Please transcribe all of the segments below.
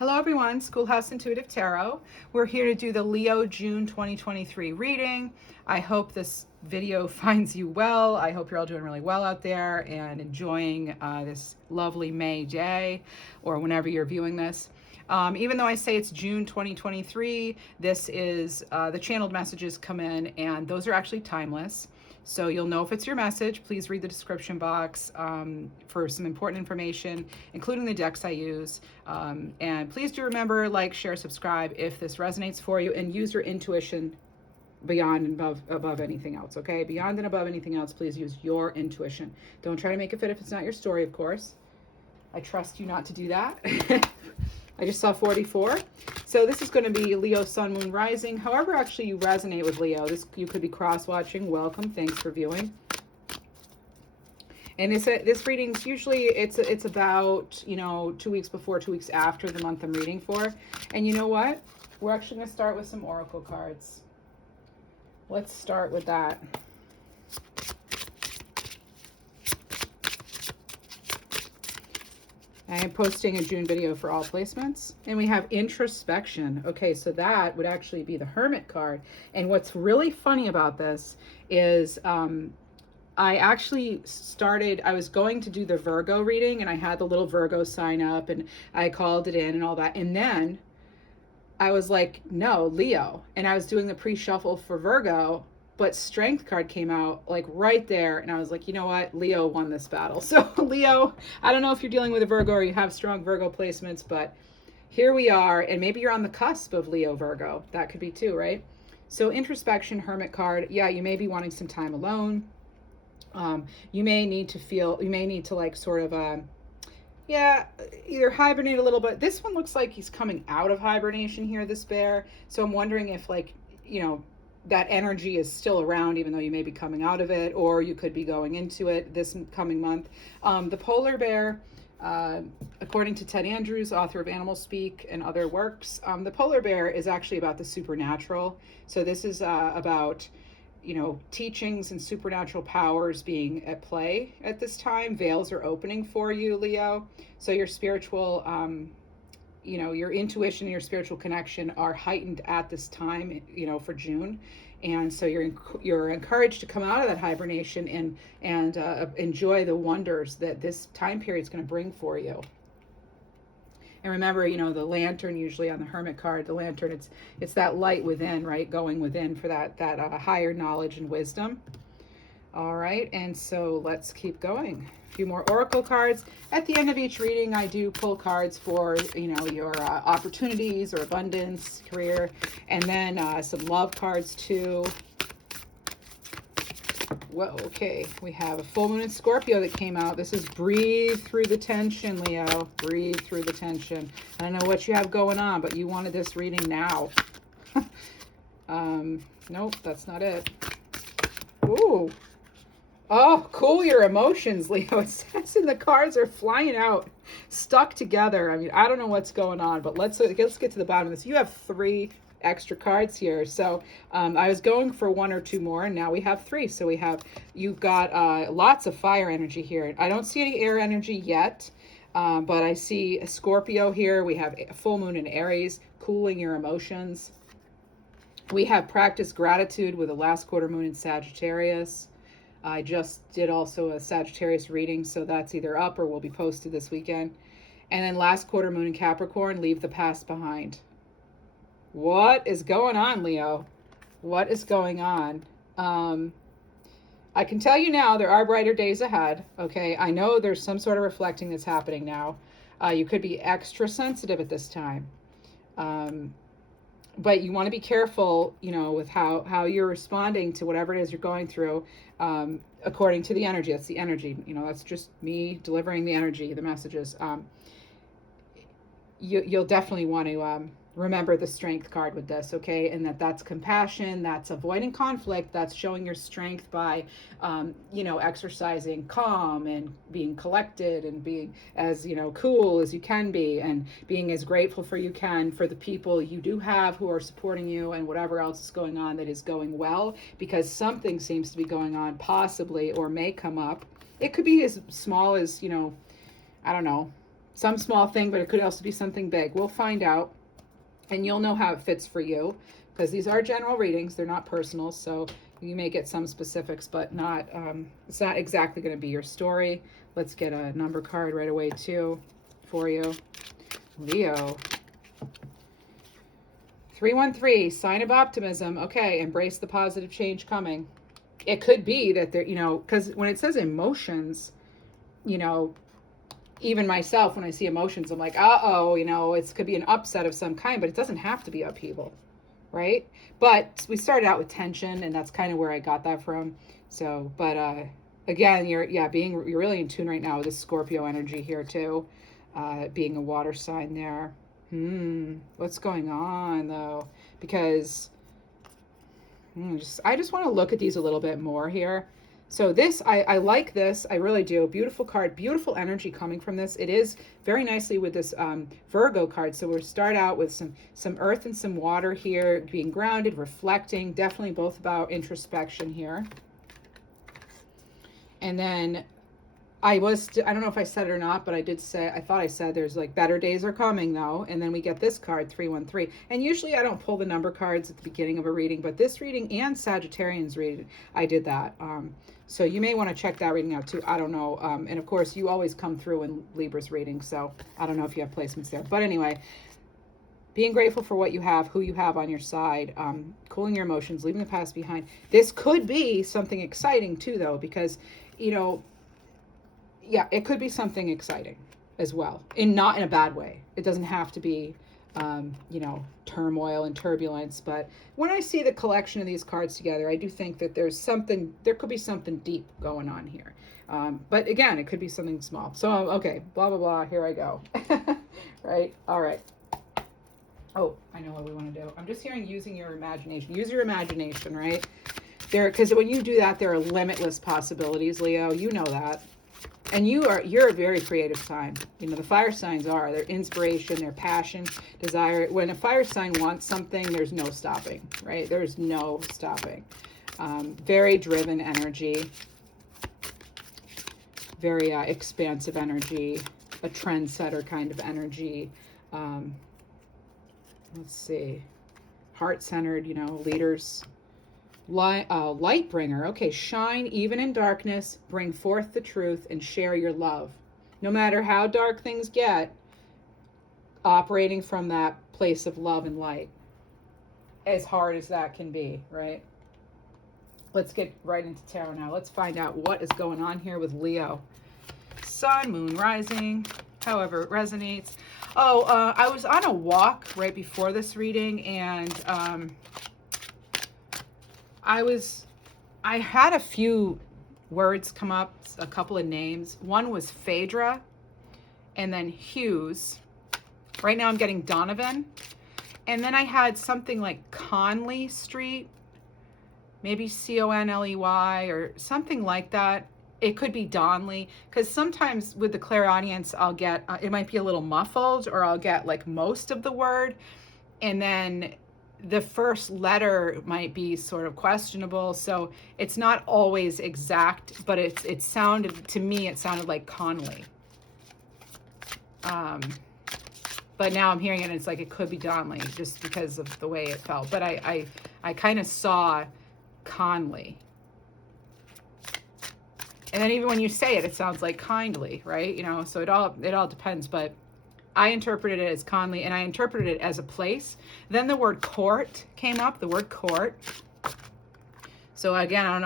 Hello everyone, Schoolhouse Intuitive Tarot. We're here to do the Leo June 2023 reading. I hope this video finds you well. I hope you're all doing really well out there and enjoying this lovely May day or whenever you're viewing this. Even though I say it's June 2023, this is the channeled messages come in and those are actually timeless. So you'll know if it's your message. Please read the description box for some important information, including the decks I use. And please do remember, like, share, subscribe if this resonates for you, and use your intuition beyond and above anything else, okay? Beyond and above anything else, please use your intuition. Don't try to make it fit if it's not your story, of course. I trust you not to do that. I just saw 44. So this is going to be Leo, Sun, Moon, Rising. However, actually you resonate with Leo. You could be cross-watching. Welcome. Thanks for viewing. And this reading's usually, it's about, 2 weeks before, 2 weeks after the month I'm reading for. And you know what? We're actually going to start with some oracle cards. Let's start with that. I am posting a June video for all placements. And we have introspection. Okay, so that would actually be the Hermit card. And what's really funny about this is I actually I was going to do the Virgo reading, and I had the little Virgo sign up, and I called it in and all that. And then I was like, no, Leo. And I was doing the pre-shuffle for Virgo, but Strength card came out like right there. And I was like, you know what? Leo won this battle. So Leo, I don't know if you're dealing with a Virgo or you have strong Virgo placements, but here we are. And maybe you're on the cusp of Leo Virgo. That could be too, right? So introspection, Hermit card. Yeah, you may be wanting some time alone. You may need to like sort of, either hibernate a little bit. This one looks like he's coming out of hibernation here, this bear. So I'm wondering if, like, that energy is still around, even though you may be coming out of it, or you could be going into it this coming month. The polar bear, according to Ted Andrews, author of Animal Speak and other works, the polar bear is actually about the supernatural. So this is about, teachings and supernatural powers being at play at this time. Veils are opening for you, Leo. So your spiritual, your intuition and your spiritual connection are heightened at this time, for June. And so you're encouraged to come out of that hibernation and enjoy the wonders that this time period is going to bring for you. And remember, the lantern, usually on the Hermit card, the lantern, it's that light within, right? Going within for that higher knowledge and wisdom. All right, and so let's keep going. A few more oracle cards. At the end of each reading, I do pull cards for, your opportunities or abundance, career, and then some love cards too. Whoa, okay. We have a full moon in Scorpio that came out. This is breathe through the tension, Leo. Breathe through the tension. I don't know what you have going on, but you wanted this reading now. Nope, that's not it. Ooh. Oh, cool your emotions, Leo. It says in the cards are flying out, stuck together. I mean, I don't know what's going on, but let's get to the bottom of this. You have 3 extra cards here. So I was going for 1 or 2 more, and now we have 3. So you've got lots of fire energy here. I don't see any air energy yet, but I see a Scorpio here. We have a full moon in Aries, cooling your emotions. We have practice gratitude with the last quarter moon in Sagittarius. I just did also a Sagittarius reading, so that's either up or will be posted this weekend. And then last quarter moon in Capricorn, leave the past behind. What is going on, Leo? What is going on? I can tell you now, there are brighter days ahead, okay? I know there's some sort of reflecting that's happening now. You could be extra sensitive at this time. But you want to be careful, with how you're responding to whatever it is you're going through, according to the energy. That's the energy. That's just me delivering the energy, the messages. You'll definitely want to remember the strength card with this, okay? And that's compassion, that's avoiding conflict, that's showing your strength by, exercising calm and being collected and being as, cool as you can be, and being as grateful for you can for the people you do have who are supporting you and whatever else is going on that is going well, because something seems to be going on possibly or may come up. It could be as small as, I don't know, some small thing, but it could also be something big. We'll find out, and you'll know how it fits for you, because these are general readings. They're not personal, so you may get some specifics, but not it's not exactly going to be your story. Let's get a number card right away too for you. Leo. 313, sign of optimism. Okay, embrace the positive change coming. It could be that there, because when it says emotions, even myself, when I see emotions, I'm like, uh-oh, it could be an upset of some kind, but it doesn't have to be upheaval, right? But we started out with tension, and that's kind of where I got that from. So, but again, you're really in tune right now with this Scorpio energy here too, being a water sign there. What's going on though? Because I just want to look at these a little bit more here. So this, I like this. I really do. Beautiful card, beautiful energy coming from this. It is very nicely with this Virgo card. So we'll start out with some earth and some water here, being grounded, reflecting, definitely both about introspection here. And then I don't know if I said it or not, but I thought I said there's like better days are coming though. And then we get this card, 313. And usually I don't pull the number cards at the beginning of a reading, but this reading and Sagittarian's reading, I did that. So you may want to check that reading out too. I don't know. And of course you always come through in Libra's reading. So I don't know if you have placements there, but anyway, being grateful for what you have, who you have on your side, cooling your emotions, leaving the past behind. This could be something exciting too though, because yeah, it could be something exciting as well, and not in a bad way. It doesn't have to be, turmoil and turbulence. But when I see the collection of these cards together, I do think that there could be something deep going on here. But again, it could be something small. So, okay, blah, blah, blah, here I go. Right? All right. Oh, I know what we want to do. I'm just hearing using your imagination. Use your imagination, right? Because when you do that, there are limitless possibilities, Leo. You know that. And you're a very creative sign. The fire signs are. Their inspiration, their passion, desire. When a fire sign wants something, there's no stopping, right? There's no stopping. Very driven energy. Very expansive energy. A trendsetter kind of energy. Let's see. Heart-centered, leaders. Light bringer. Okay, shine even in darkness, bring forth the truth, and share your love. No matter how dark things get, operating from that place of love and light. As hard as that can be, right? Let's get right into tarot now. Let's find out what is going on here with Leo. Sun, moon, rising, however it resonates. I was on a walk right before this reading, and I had a few words come up, a couple of names. One was Phaedra, and then Hughes. Right now I'm getting Donovan. And then I had something like Conley Street, maybe Conley or something like that. It could be Donley, because sometimes with the clairaudience, I'll get, it might be a little muffled, or I'll get like most of the word, and then the first letter might be sort of questionable. So it's not always exact, but it sounded, to me, it sounded like Conley. But now I'm hearing it, and it's like it could be Donley, just because of the way it felt. But I kind of saw Conley. And then even when you say it, it sounds like kindly, right? So it all depends. But I interpreted it as Conley, and I interpreted it as a place. Then the word court came up, the word court. So again, I don't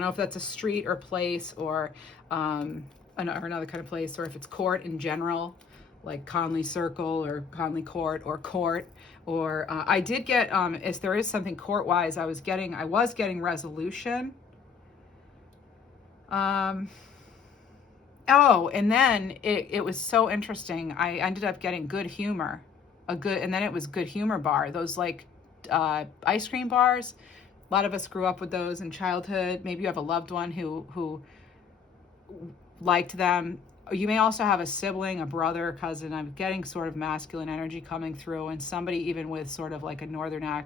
know if that's a street or place, or another kind of place, or if it's court in general, like Conley Circle or Conley Court or court. Or I did get, if there is something court-wise, I was getting resolution. And then it was so interesting. I ended up getting good humor, and then it was good humor bar. Those like ice cream bars. A lot of us grew up with those in childhood. Maybe you have a loved one who liked them. You may also have a sibling, a brother, a cousin. I'm getting sort of masculine energy coming through, and somebody even with sort of like a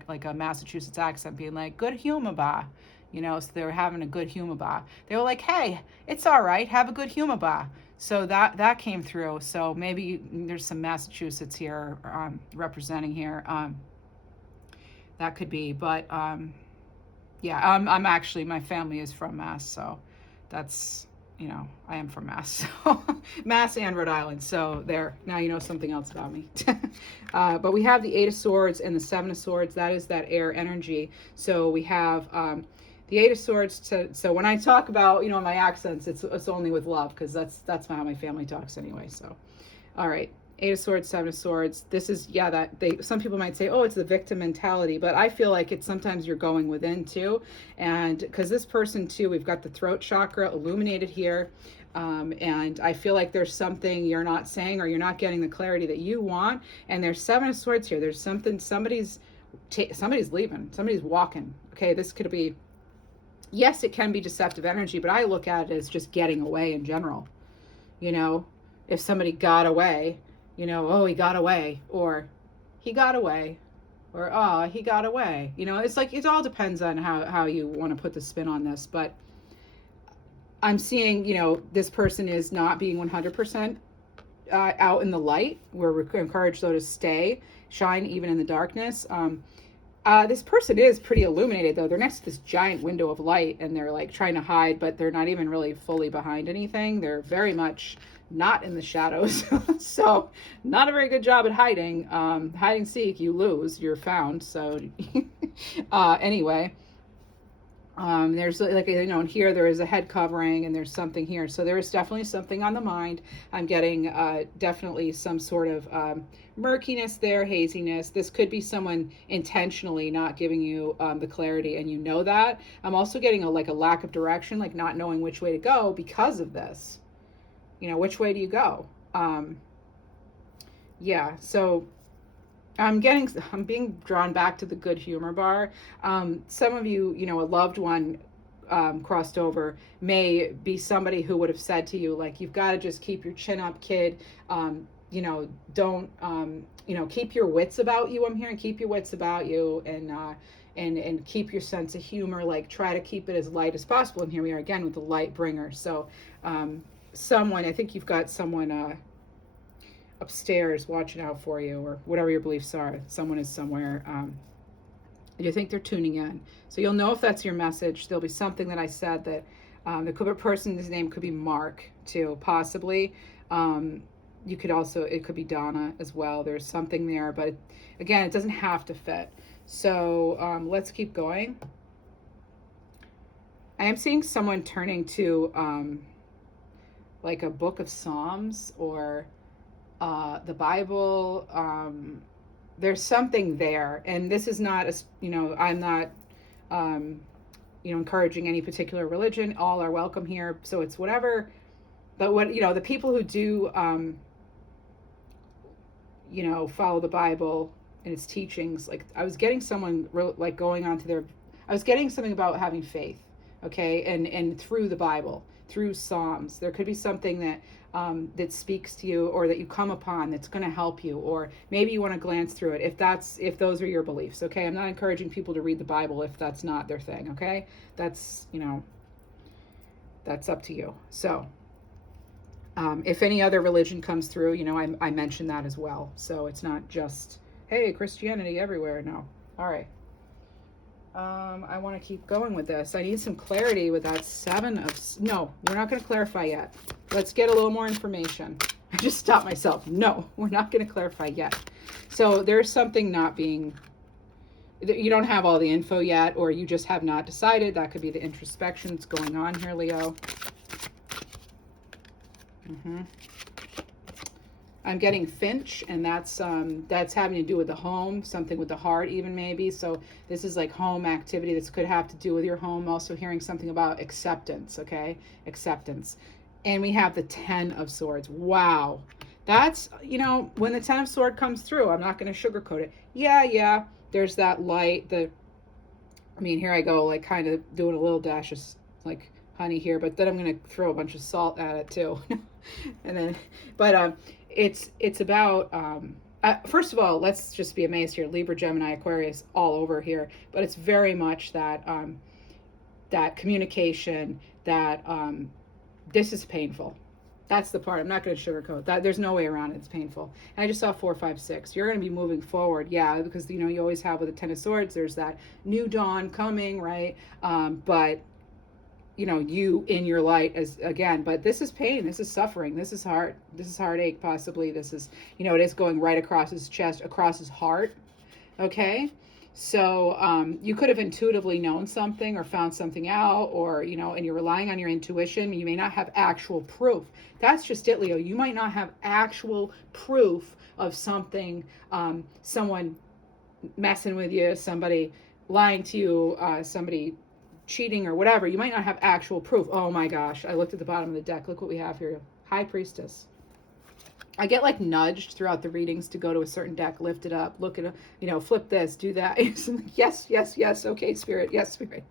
like a Massachusetts accent, being like, good humor bar. So they were having a good humor bar. They were like, hey, it's all right, have a good humor bar. So that came through. So maybe there's some Massachusetts here representing here. That could be, but yeah, I'm actually, my family is from Mass, so that's, I am from Mass, so Mass and Rhode Island. So there, now you know something else about me. But we have the Eight of Swords and the Seven of Swords. That is that air energy. So we have the Eight of Swords. So when I talk about, my accents, it's only with love, because that's how my family talks anyway. So, all right. Eight of Swords, Seven of Swords. This is, some people might say, oh, it's the victim mentality, but I feel like it's sometimes you're going within too. And because this person too, we've got the throat chakra illuminated here. And I feel like there's something you're not saying, or you're not getting the clarity that you want. And there's Seven of Swords here. There's something, somebody's leaving, somebody's walking. Okay, this could be, yes, it can be deceptive energy, but I look at it as just getting away in general. If somebody got away, oh, he got away, or he got away, or oh, he got away. It's like, it all depends on how you want to put the spin on this. But I'm seeing, this person is not being 100% out in the light. We're encouraged, though, to stay, shine even in the darkness. This person is pretty illuminated, though. They're next to this giant window of light, and they're like trying to hide, but they're not even really fully behind anything. They're very much not in the shadows. So not a very good job at hiding. Hide and seek, you lose, you're found. So anyway, there's like, here there is a head covering, and there's something here. So there is definitely something on the mind. I'm getting definitely some sort of murkiness there, haziness. This could be someone intentionally not giving you the clarity, and that. I'm also getting a lack of direction, like not knowing which way to go because of this. Which way do you go? Yeah, so I'm being drawn back to the good humor bar. Some of you, a loved one crossed over may be somebody who would have said to you, like, you've got to just keep your chin up, kid. Don't, keep your wits about you. I'm hearing keep your wits about you, and keep your sense of humor, like try to keep it as light as possible. And here we are again with the light bringer. So, I think you've got someone upstairs watching out for you, or whatever your beliefs are. Someone is somewhere. You think they're tuning in. So you'll know if that's your message. There'll be something that I said that the could be a person, his name could be Mark too, possibly. You could also, it could be Donna as well. There's something there, but again, it doesn't have to fit. So let's keep going. I am seeing someone turning to like a book of Psalms, or the Bible. There's something there, and this is not I'm not encouraging any particular religion. All are welcome here, so it's whatever. But what the people who do follow the Bible and its teachings, like I was getting someone like going on to I was getting something about having faith, okay, and through the Bible, through Psalms, there could be something that that speaks to you, or that you come upon that's going to help you, or maybe you want to glance through it if those are your beliefs. Okay, I'm not encouraging people to read the Bible if that's not their thing. Okay, that's that's up to you. So if any other religion comes through, I mentioned that as well. So it's not just, hey, Christianity everywhere. No. All right. I want to keep going with this. I need some clarity with that no, we're not going to clarify yet. Let's get a little more information. I just stopped myself. No, we're not going to clarify yet. So there's something not being, you don't have all the info yet, or you just have not decided. That could be the introspection that's going on here, Leo. I'm getting Finch, and that's having to do with the home, something with the heart even maybe. So this is like home activity. This could have to do with your home. Also hearing something about acceptance, okay? Acceptance. And we have the Ten of Swords. Wow. That's, when the Ten of Swords comes through, I'm not going to sugarcoat it. Yeah, there's that light, here I go, like kind of doing a little dash of like honey here, but then I'm going to throw a bunch of salt at it too. And then, but it's about, first of all, let's just be amazed here. Libra, Gemini, Aquarius, all over here. But it's very much that that communication, that this is painful. That's the part. I'm not going to sugarcoat that. There's no way around it. It's painful. And I just saw 4, 5, 6. You're going to be moving forward. Yeah, because, you always have with the Ten of Swords, there's that new dawn coming, right? But, you in your light as again, but this is pain. This is suffering. This is heart. This is heartache, possibly. This is, it is going right across his chest, across his heart. Okay. So you could have intuitively known something or found something out, or, and you're relying on your intuition. You may not have actual proof. That's just it, Leo. You might not have actual proof of something, someone messing with you, somebody lying to you, somebody cheating or whatever. You might not have actual proof. Oh my gosh, I looked at the bottom of the deck. Look what we have here. High Priestess. I get like nudged throughout the readings to go to a certain deck, lift it up, look at it, flip this, do that. Yes, yes, yes. Okay, Spirit. Yes, Spirit.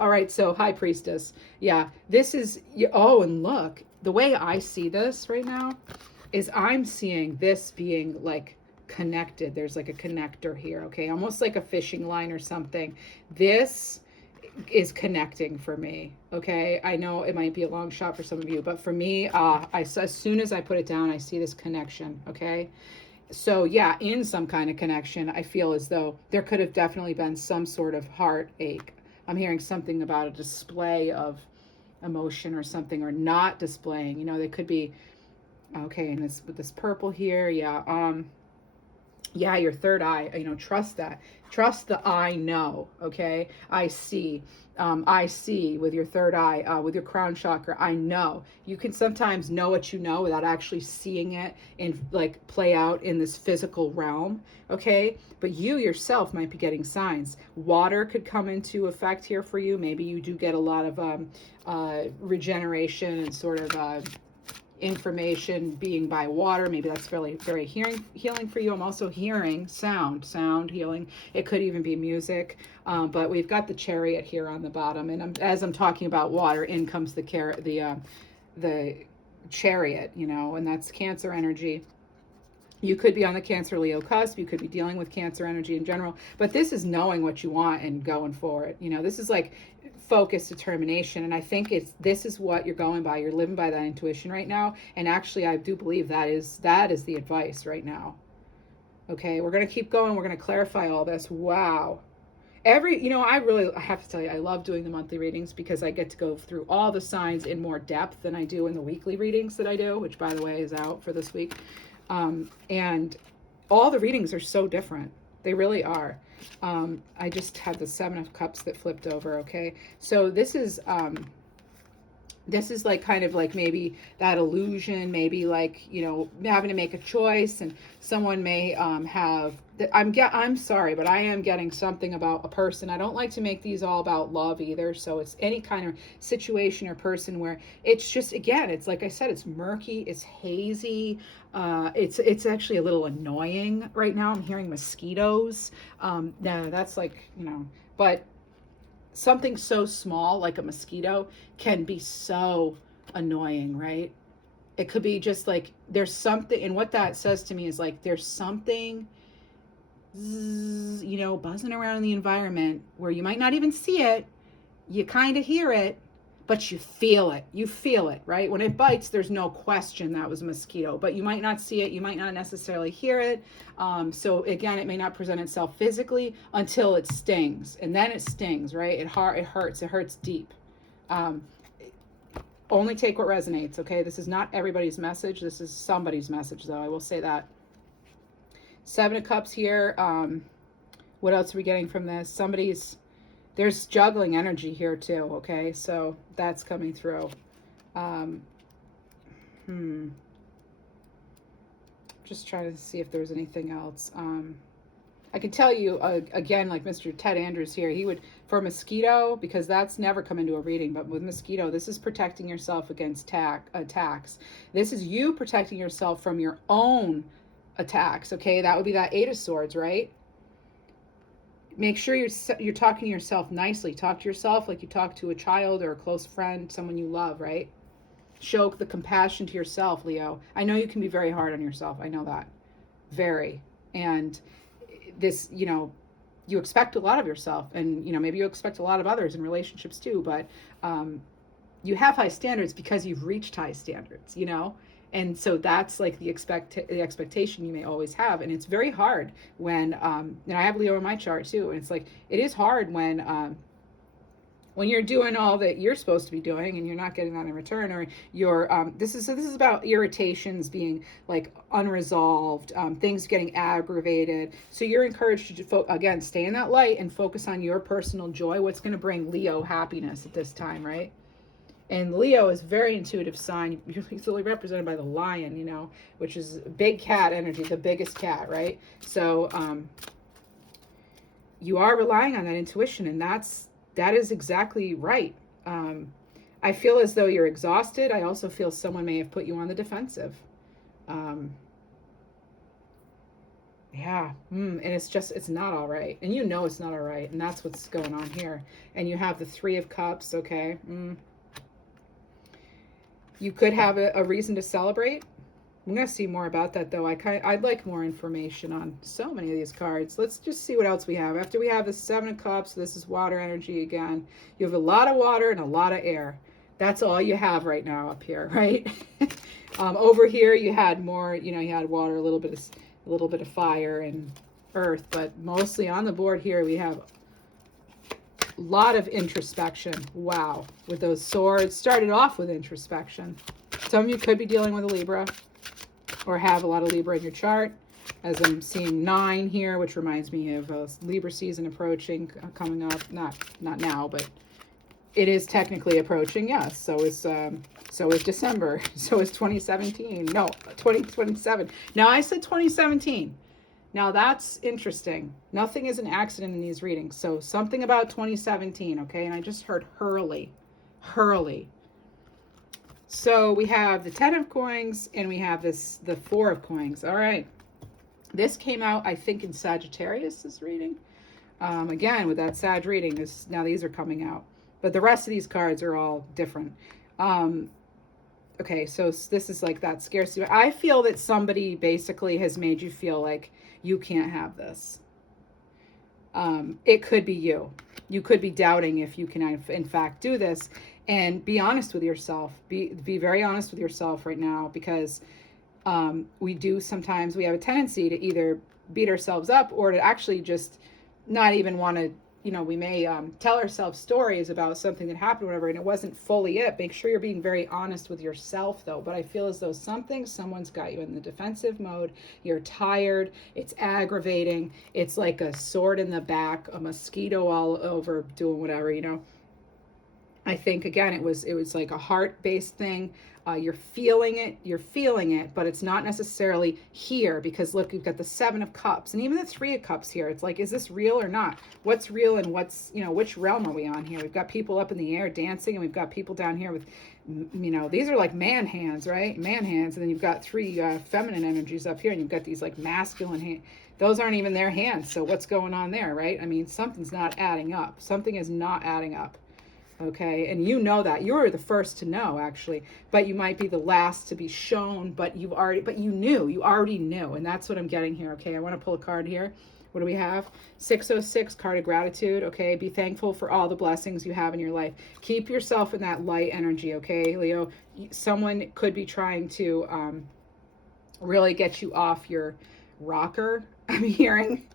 All right. So High Priestess. Yeah, this is, oh, and look, the way I see this right now is I'm seeing this being like connected. There's like a connector here. Okay. Almost like a fishing line or something. This is connecting for me. Okay, I know it might be a long shot for some of you, but for me, as soon as I put it down, I see this connection. Okay, so yeah, in some kind of connection, I feel as though there could have definitely been some sort of heartache. I'm hearing something about a display of emotion or something, or not displaying. They could be okay. And this with this purple here, yeah. Yeah, your third eye, trust that. Trust the I know, okay? I see with your third eye, with your crown chakra, I know. You can sometimes know what you know without actually seeing it and like play out in this physical realm, okay? But you yourself might be getting signs. Water could come into effect here for you. Maybe you do get a lot of regeneration and sort of information being by water. Maybe that's really very healing for you. I'm also hearing sound healing. It could even be music, but we've got the Chariot here on the bottom, and as I'm talking about water, in comes the Chariot, and that's Cancer energy. You could be on the Cancer Leo cusp. You could be dealing with Cancer energy in general, but this is knowing what you want and going for it. This is like focus, determination, and I think this is what you're going by. You're living by that intuition right now, and actually I do believe that is the advice right now. Okay, we're going to keep going. We're going to clarify all this. Wow. I have to tell you, I love doing the monthly readings because I get to go through all the signs in more depth than I do in the weekly readings that I do, which by the way is out for this week. And all the readings are so different. They really are. I just had the 7 of Cups that flipped over. Okay. So this is like kind of like maybe that illusion, maybe like, having to make a choice, and someone may have, I'm sorry, but I am getting something about a person. I don't like to make these all about love either. So it's any kind of situation or person where it's just, again, it's like I said, it's murky, it's hazy. It's actually a little annoying right now. I'm hearing mosquitoes. No, that's like, but something so small like a mosquito can be so annoying, right? It could be just like there's something, and what that says to me is like there's something buzzing around in the environment where you might not even see it, you kind of hear it, but you feel it, right? When it bites, there's no question that was a mosquito, but you might not see it, you might not necessarily hear it. So again, it may not present itself physically until it stings, and then it stings, right? It hurts deep. Only take what resonates, okay? This is not everybody's message. This is somebody's message, though. I will say that. 7 of Cups here. What else are we getting from this? There's juggling energy here too, okay? So that's coming through. Just trying to see if there's anything else. I can tell you, again, like Mr. Ted Andrews here, he would, for mosquito, because that's never come into a reading, but with mosquito, this is protecting yourself against attacks. This is you protecting yourself from your own attacks, okay? That would be that 8 of Swords, right? Make sure you're talking to yourself nicely. Talk to yourself like you talk to a child or a close friend, someone you love, right? Show the compassion to yourself, Leo. I know you can be very hard on yourself. I know that. Very. And this, you expect a lot of yourself, and, maybe you expect a lot of others in relationships too, but you have high standards because you've reached high standards, you know? And so that's like the expectation you may always have. And it's very hard when, and I have Leo in my chart too. And it's like, it is hard when you're doing all that you're supposed to be doing and you're not getting that in return, or you're this is about irritations being like unresolved, things getting aggravated. So you're encouraged to again stay in that light and focus on your personal joy, what's going to bring Leo happiness at this time, right? And Leo is very intuitive sign, usually represented by the lion, you know, which is big cat energy, the biggest cat, right? So you are relying on that intuition, and that is exactly right. I feel as though you're exhausted. I also feel someone may have put you on the defensive. Yeah, and it's not all right. And you know it's not all right. And that's what's going on here. And you have the Three of Cups, okay? You could have a reason to celebrate. I'm going to see more about that, though. I'd like more information on so many of these cards. Let's just see what else we have. After we have the Seven of Cups, this is water energy again. You have a lot of water and a lot of air. That's all you have right now up here, right? Over here, you had more, you know, you had water, a little bit of fire and earth, but mostly on the board here, we have a lot of introspection. Wow. With those swords, started off with introspection. Some of you could be dealing with a Libra, or have a lot of Libra in your chart, as I'm seeing 9 here, which reminds me of Libra season approaching, coming up. Not now, but it is technically approaching. Yes, so is December. So is 2017. No, 2027. Now I said 2017. Now that's interesting. Nothing is an accident in these readings. So something about 2017, okay? And I just heard Hurley. So we have the 10 of coins and we have the 4 of coins. All right. This came out, I think, in Sagittarius, this reading. Again, with that Sag reading, now these are coming out. But the rest of these cards are all different. Okay, so this is like that scarcity. I feel that somebody basically has made you feel like you can't have this. It could be you. You could be doubting if you can, in fact, do this. And be honest with yourself. Be very honest with yourself right now, because we have a tendency to either beat ourselves up or to actually just not even want to, you know, we may tell ourselves stories about something that happened or whatever, and it wasn't fully it. Make sure you're being very honest with yourself, though. But I feel as though someone's got you in the defensive mode. You're tired. It's aggravating. It's like a sword in the back, a mosquito all over doing whatever, you know. I think, again, it was like a heart-based thing. You're feeling it, but it's not necessarily here, because look, you've got the 7 of Cups and even the 3 of Cups here. It's like, is this real or not? What's real and what's, you know, which realm are we on here? We've got people up in the air dancing, and we've got people down here with, you know, these are like man hands, right? Man hands. And then you've got 3 feminine energies up here, and you've got these like masculine hands. Those aren't even their hands. So what's going on there, right? I mean, something's not adding up. Something is not adding up. Okay, and you know that. You're the first to know, actually, but you might be the last to be shown, but you already knew, and that's what I'm getting here. Okay, I want to pull a card here. What do we have? 606, card of gratitude. Okay, be thankful for all the blessings you have in your life. Keep yourself in that light energy, okay, Leo? Someone could be trying to really get you off your rocker, I'm hearing.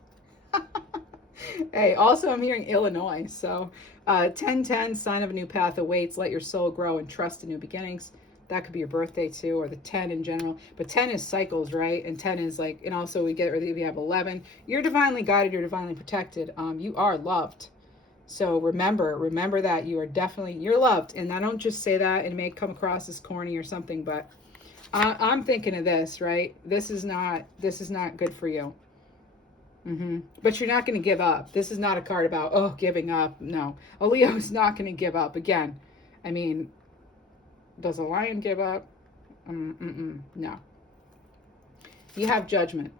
Hey, also I'm hearing Illinois. So 1010, sign of a new path awaits. Let your soul grow and trust in new beginnings. That could be your birthday too, or the 10 in general. But 10 is cycles, right? And 10 is like, and also we have 11. You're divinely guided. You're divinely protected. You are loved. So remember that you're loved. And I don't just say that, and it may come across as corny or something, but I'm thinking of this, right? This is not good for you. But you're not going to give up. This is not a card about, giving up. No. A Leo is not going to give up. Again, I mean, does a lion give up? No. You have judgment.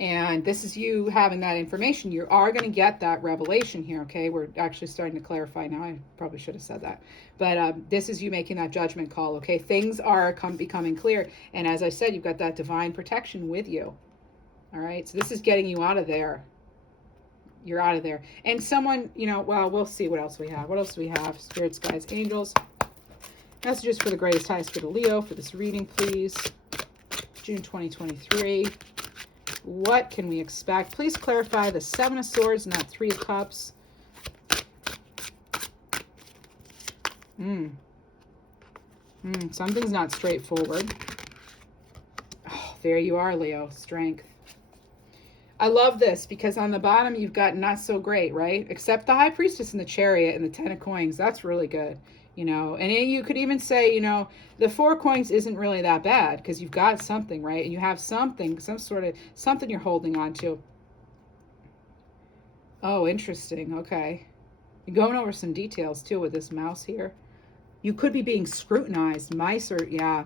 And this is you having that information. You are going to get that revelation here, okay? We're actually starting to clarify now. I probably should have said that. But this is you making that judgment call, okay? Things are becoming clear. And as I said, you've got that divine protection with you. All right, so this is getting you out of there. You're out of there. And someone, you know, well, we'll see what else we have. What else do we have? Spirits, guides, angels. Messages for the greatest, highest good of Leo for this reading, please. June 2023. What can we expect? Please clarify the Seven of Swords and that Three of Cups. Something's not straightforward. Oh, there you are, Leo. Strength. I love this because on the bottom you've got not so great, right? Except the High Priestess and the Chariot and the Ten of Coins. That's really good, you know. And you could even say, you know, the Four of Coins isn't really that bad because you've got something, right? And you have something, some sort of something you're holding on to. Oh, interesting. Okay. You're going over some details too with this mouse here. You could be being scrutinized. Mice are, yeah.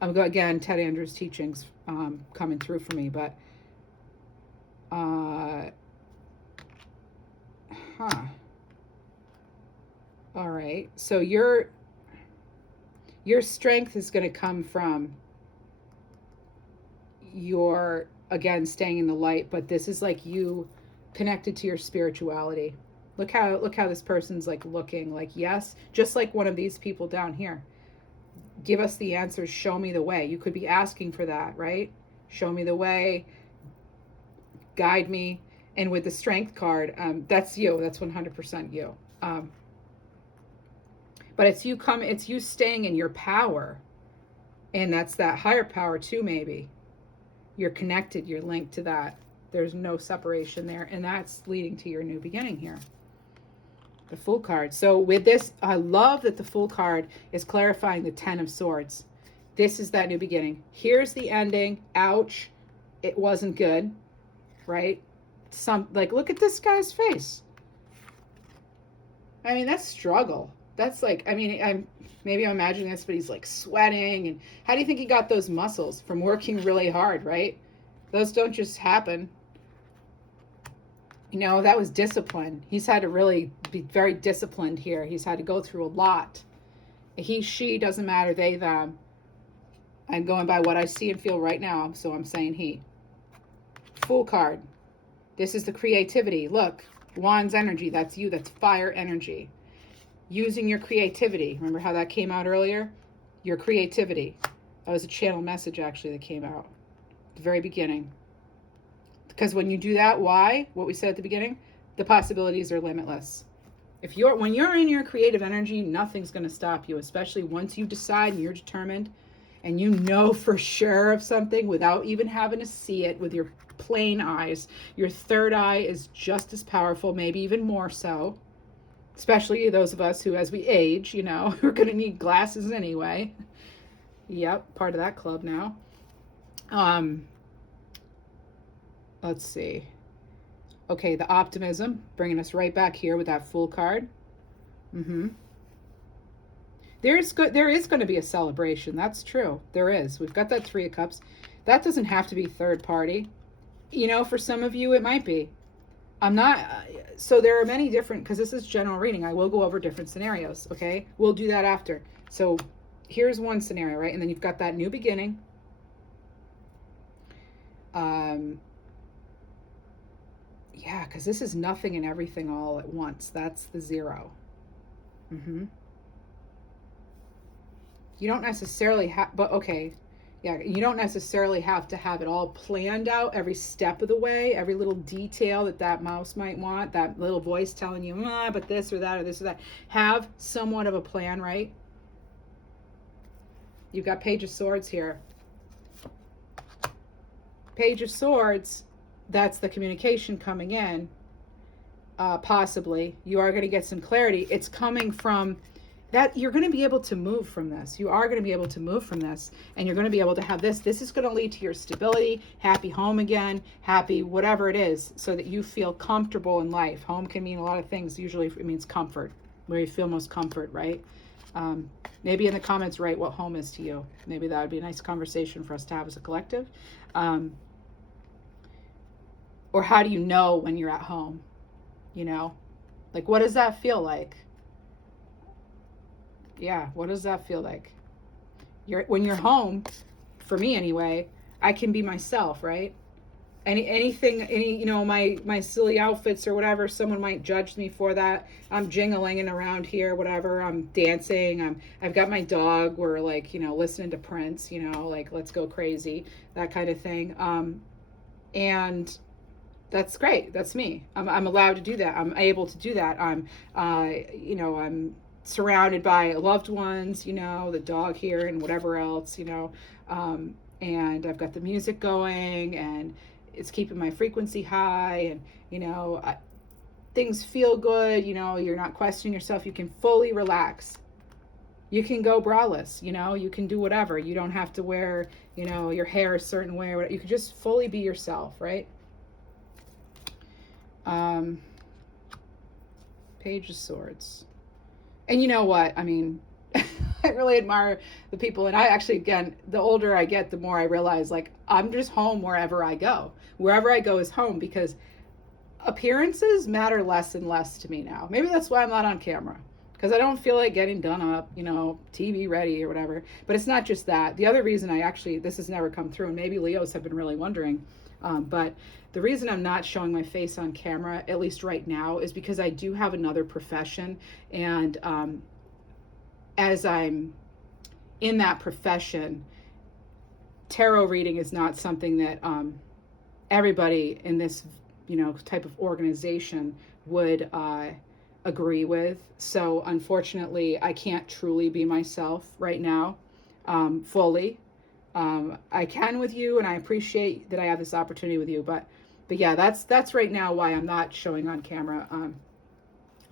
Again, Ted Andrews' teachings coming through for me, but all right, so your strength is going to come from your, again, staying in the light, but this is like you connected to your spirituality. Look how this person's like looking, like, yes, just like one of these people down here. Give us the answers, show me the way. You could be asking for that, right? Show me the way, guide me. And with the Strength card, that's you. That's 100% you. But it's you staying in your power. And that's that higher power too, maybe. You're connected, you're linked to that. There's no separation there. And that's leading to your new beginning here. The Fool card. So with this, I love that the Fool card is clarifying the Ten of Swords. This is that new beginning. Here's the ending. Ouch. It wasn't good. Right? Like, look at this guy's face. I mean, that's struggle. That's like, I mean, maybe I'm imagining this, but he's like sweating. And how do you think he got those muscles? From working really hard, right? Those don't just happen. You know, that was discipline. He's had to really be very disciplined here. He's had to go through a lot. He, she, doesn't matter, they, them. I'm going by what I see and feel right now, so I'm saying he. Fool card. This is the creativity. Look, Wands energy, that's you, that's fire energy. Using your creativity. Remember how that came out earlier? Your creativity. That was a channel message, actually, that came out at the very beginning. Because when you do that, why? What we said at the beginning, the possibilities are limitless. When you're in your creative energy, nothing's going to stop you, especially once you decide and you're determined and you know for sure of something without even having to see it with your plain eyes. Your third eye is just as powerful, maybe even more so, especially those of us who, as we age, you know, we're going to need glasses anyway. Yep, part of that club now. Let's see. Okay, the optimism, bringing us right back here with that Fool card. There is going to be a celebration. That's true. There is. We've got that Three of Cups. That doesn't have to be third party. You know, for some of you, it might be. I'm not. So there are many different, because this is general reading. I will go over different scenarios, okay? We'll do that after. So here's one scenario, right? And then you've got that new beginning. Yeah, because this is nothing and everything all at once. That's the zero. You don't necessarily have, but okay. Yeah, you don't necessarily have to have it all planned out every step of the way, every little detail that mouse might want, that little voice telling you, but this or that or this or that. Have somewhat of a plan, right? You've got Page of Swords here. Page of Swords, that's the communication coming in, possibly. You are going to get some clarity. It's coming from that you're going to be able to move from this. You are going to be able to move from this, and you're going to be able to have this. This is going to lead to your stability, happy home again, happy whatever it is, so that you feel comfortable in life. Home can mean a lot of things. Usually it means comfort, where you feel most comfort, right? Maybe in the comments write what home is to you. Maybe that would be a nice conversation for us to have as a collective. Or how do you know when you're at home? You know, like, what does that feel like? Yeah, what does that feel like? When you're home, for me anyway, I can be myself, right? anything, you know, my silly outfits or whatever, someone might judge me for that. I'm jingling around here, whatever. I'm dancing. I've got my dog. We're like, you know, listening to Prince, you know, like let's go crazy, that kind of thing. And that's great. That's me. I'm allowed to do that. I'm able to do that. You know, I'm surrounded by loved ones, you know, the dog here and whatever else, you know, and I've got the music going, and it's keeping my frequency high, and, you know, things feel good, you know, you're not questioning yourself. You can fully relax. You can go braless, you know, you can do whatever. You don't have to wear, you know, your hair a certain way, or whatever. You can just fully be yourself, right? Page of Swords. And you know what? I mean, I really admire the people. And I actually, again, the older I get, the more I realize, like, I'm just home wherever I go. Wherever I go is home, because appearances matter less and less to me now. Maybe that's why I'm not on camera, because I don't feel like getting done up, you know, TV ready or whatever. But it's not just that. The other reason this has never come through, and maybe Leos have been really wondering, but the reason I'm not showing my face on camera, at least right now, is because I do have another profession. And as I'm in that profession, tarot reading is not something that everybody in this, you know, type of organization would agree with. So unfortunately, I can't truly be myself right now, fully. I can with you, and I appreciate that I have this opportunity with you, but yeah, that's right now why I'm not showing on camera.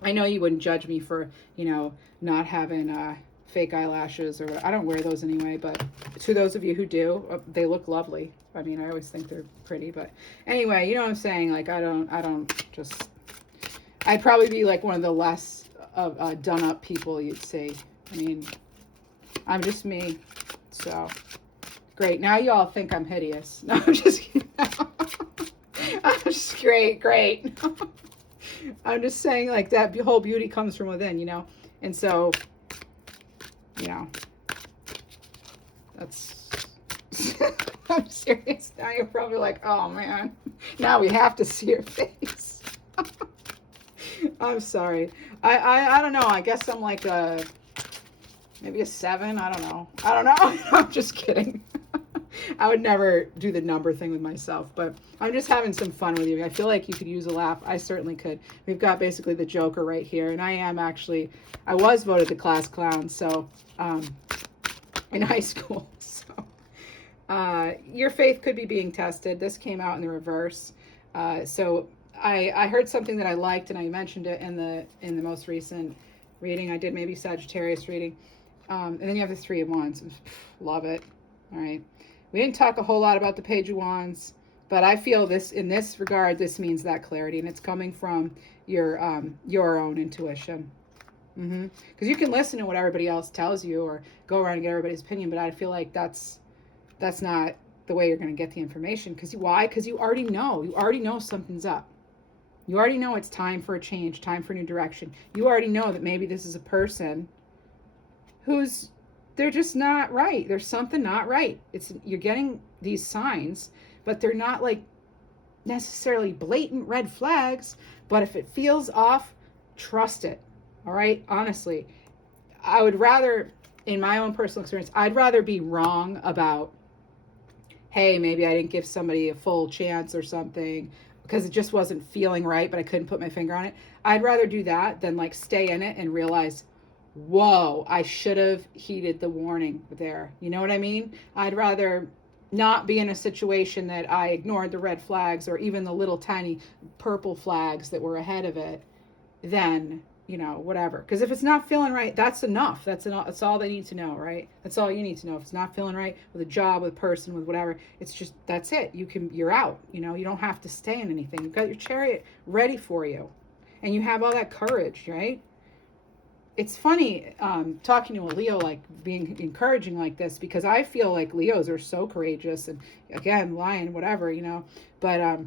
I know you wouldn't judge me for, you know, not having fake eyelashes, or I don't wear those anyway, but to those of you who do, they look lovely. I mean, I always think they're pretty, but anyway, you know what I'm saying? Like, I'd probably be like one of the less done up people you'd see. I mean, I'm just me. So great. Now you all think I'm hideous. No, I'm just kidding. I'm just great. I'm just saying, like, that whole beauty comes from within, you know? And so, you know, that's, I'm serious. Now you're probably like, oh man, now we have to see your face. I'm sorry. I don't know. I guess I'm like maybe a 7. I don't know. I'm just kidding. I would never do the number thing with myself, but I'm just having some fun with you. I feel like you could use a laugh. I certainly could. We've got basically the Joker right here, and I was voted the class clown, so, in high school. So, your faith could be being tested. This came out in the reverse. So I heard something that I liked, and I mentioned it in the most recent reading I did, maybe Sagittarius reading. And then you have the 3 of Wands. Love it. All right. We didn't talk a whole lot about the Page of Wands, but I feel this, in this regard, this means that clarity, and it's coming from your own intuition. Because you can listen to what everybody else tells you, or go around and get everybody's opinion, but I feel like that's not the way you're going to get the information. Why? Because you already know something's up. You already know it's time for a change, time for a new direction. You already know that maybe this is a person they're just not right. There's something not right. You're getting these signs, but they're not like necessarily blatant red flags. But if it feels off, trust it. All right? Honestly, I would rather, in my own personal experience, I'd rather be wrong about, hey, maybe I didn't give somebody a full chance or something because it just wasn't feeling right, but I couldn't put my finger on it. I'd rather do that than like stay in it and realize, whoa, I should have heeded the warning there. You know what I mean? I'd rather not be in a situation that I ignored the red flags, or even the little tiny purple flags that were ahead of it, than, you know, whatever. Because if it's not feeling right, that's enough. That's all they need to know, right? That's all you need to know. If it's not feeling right with a job, with a person, with whatever, it's just, that's it. You're out. You know, you don't have to stay in anything. You've got your chariot ready for you, and you have all that courage, right? It's funny talking to a Leo, like being encouraging like this, because I feel like Leos are so courageous, and again, lion, whatever, you know, but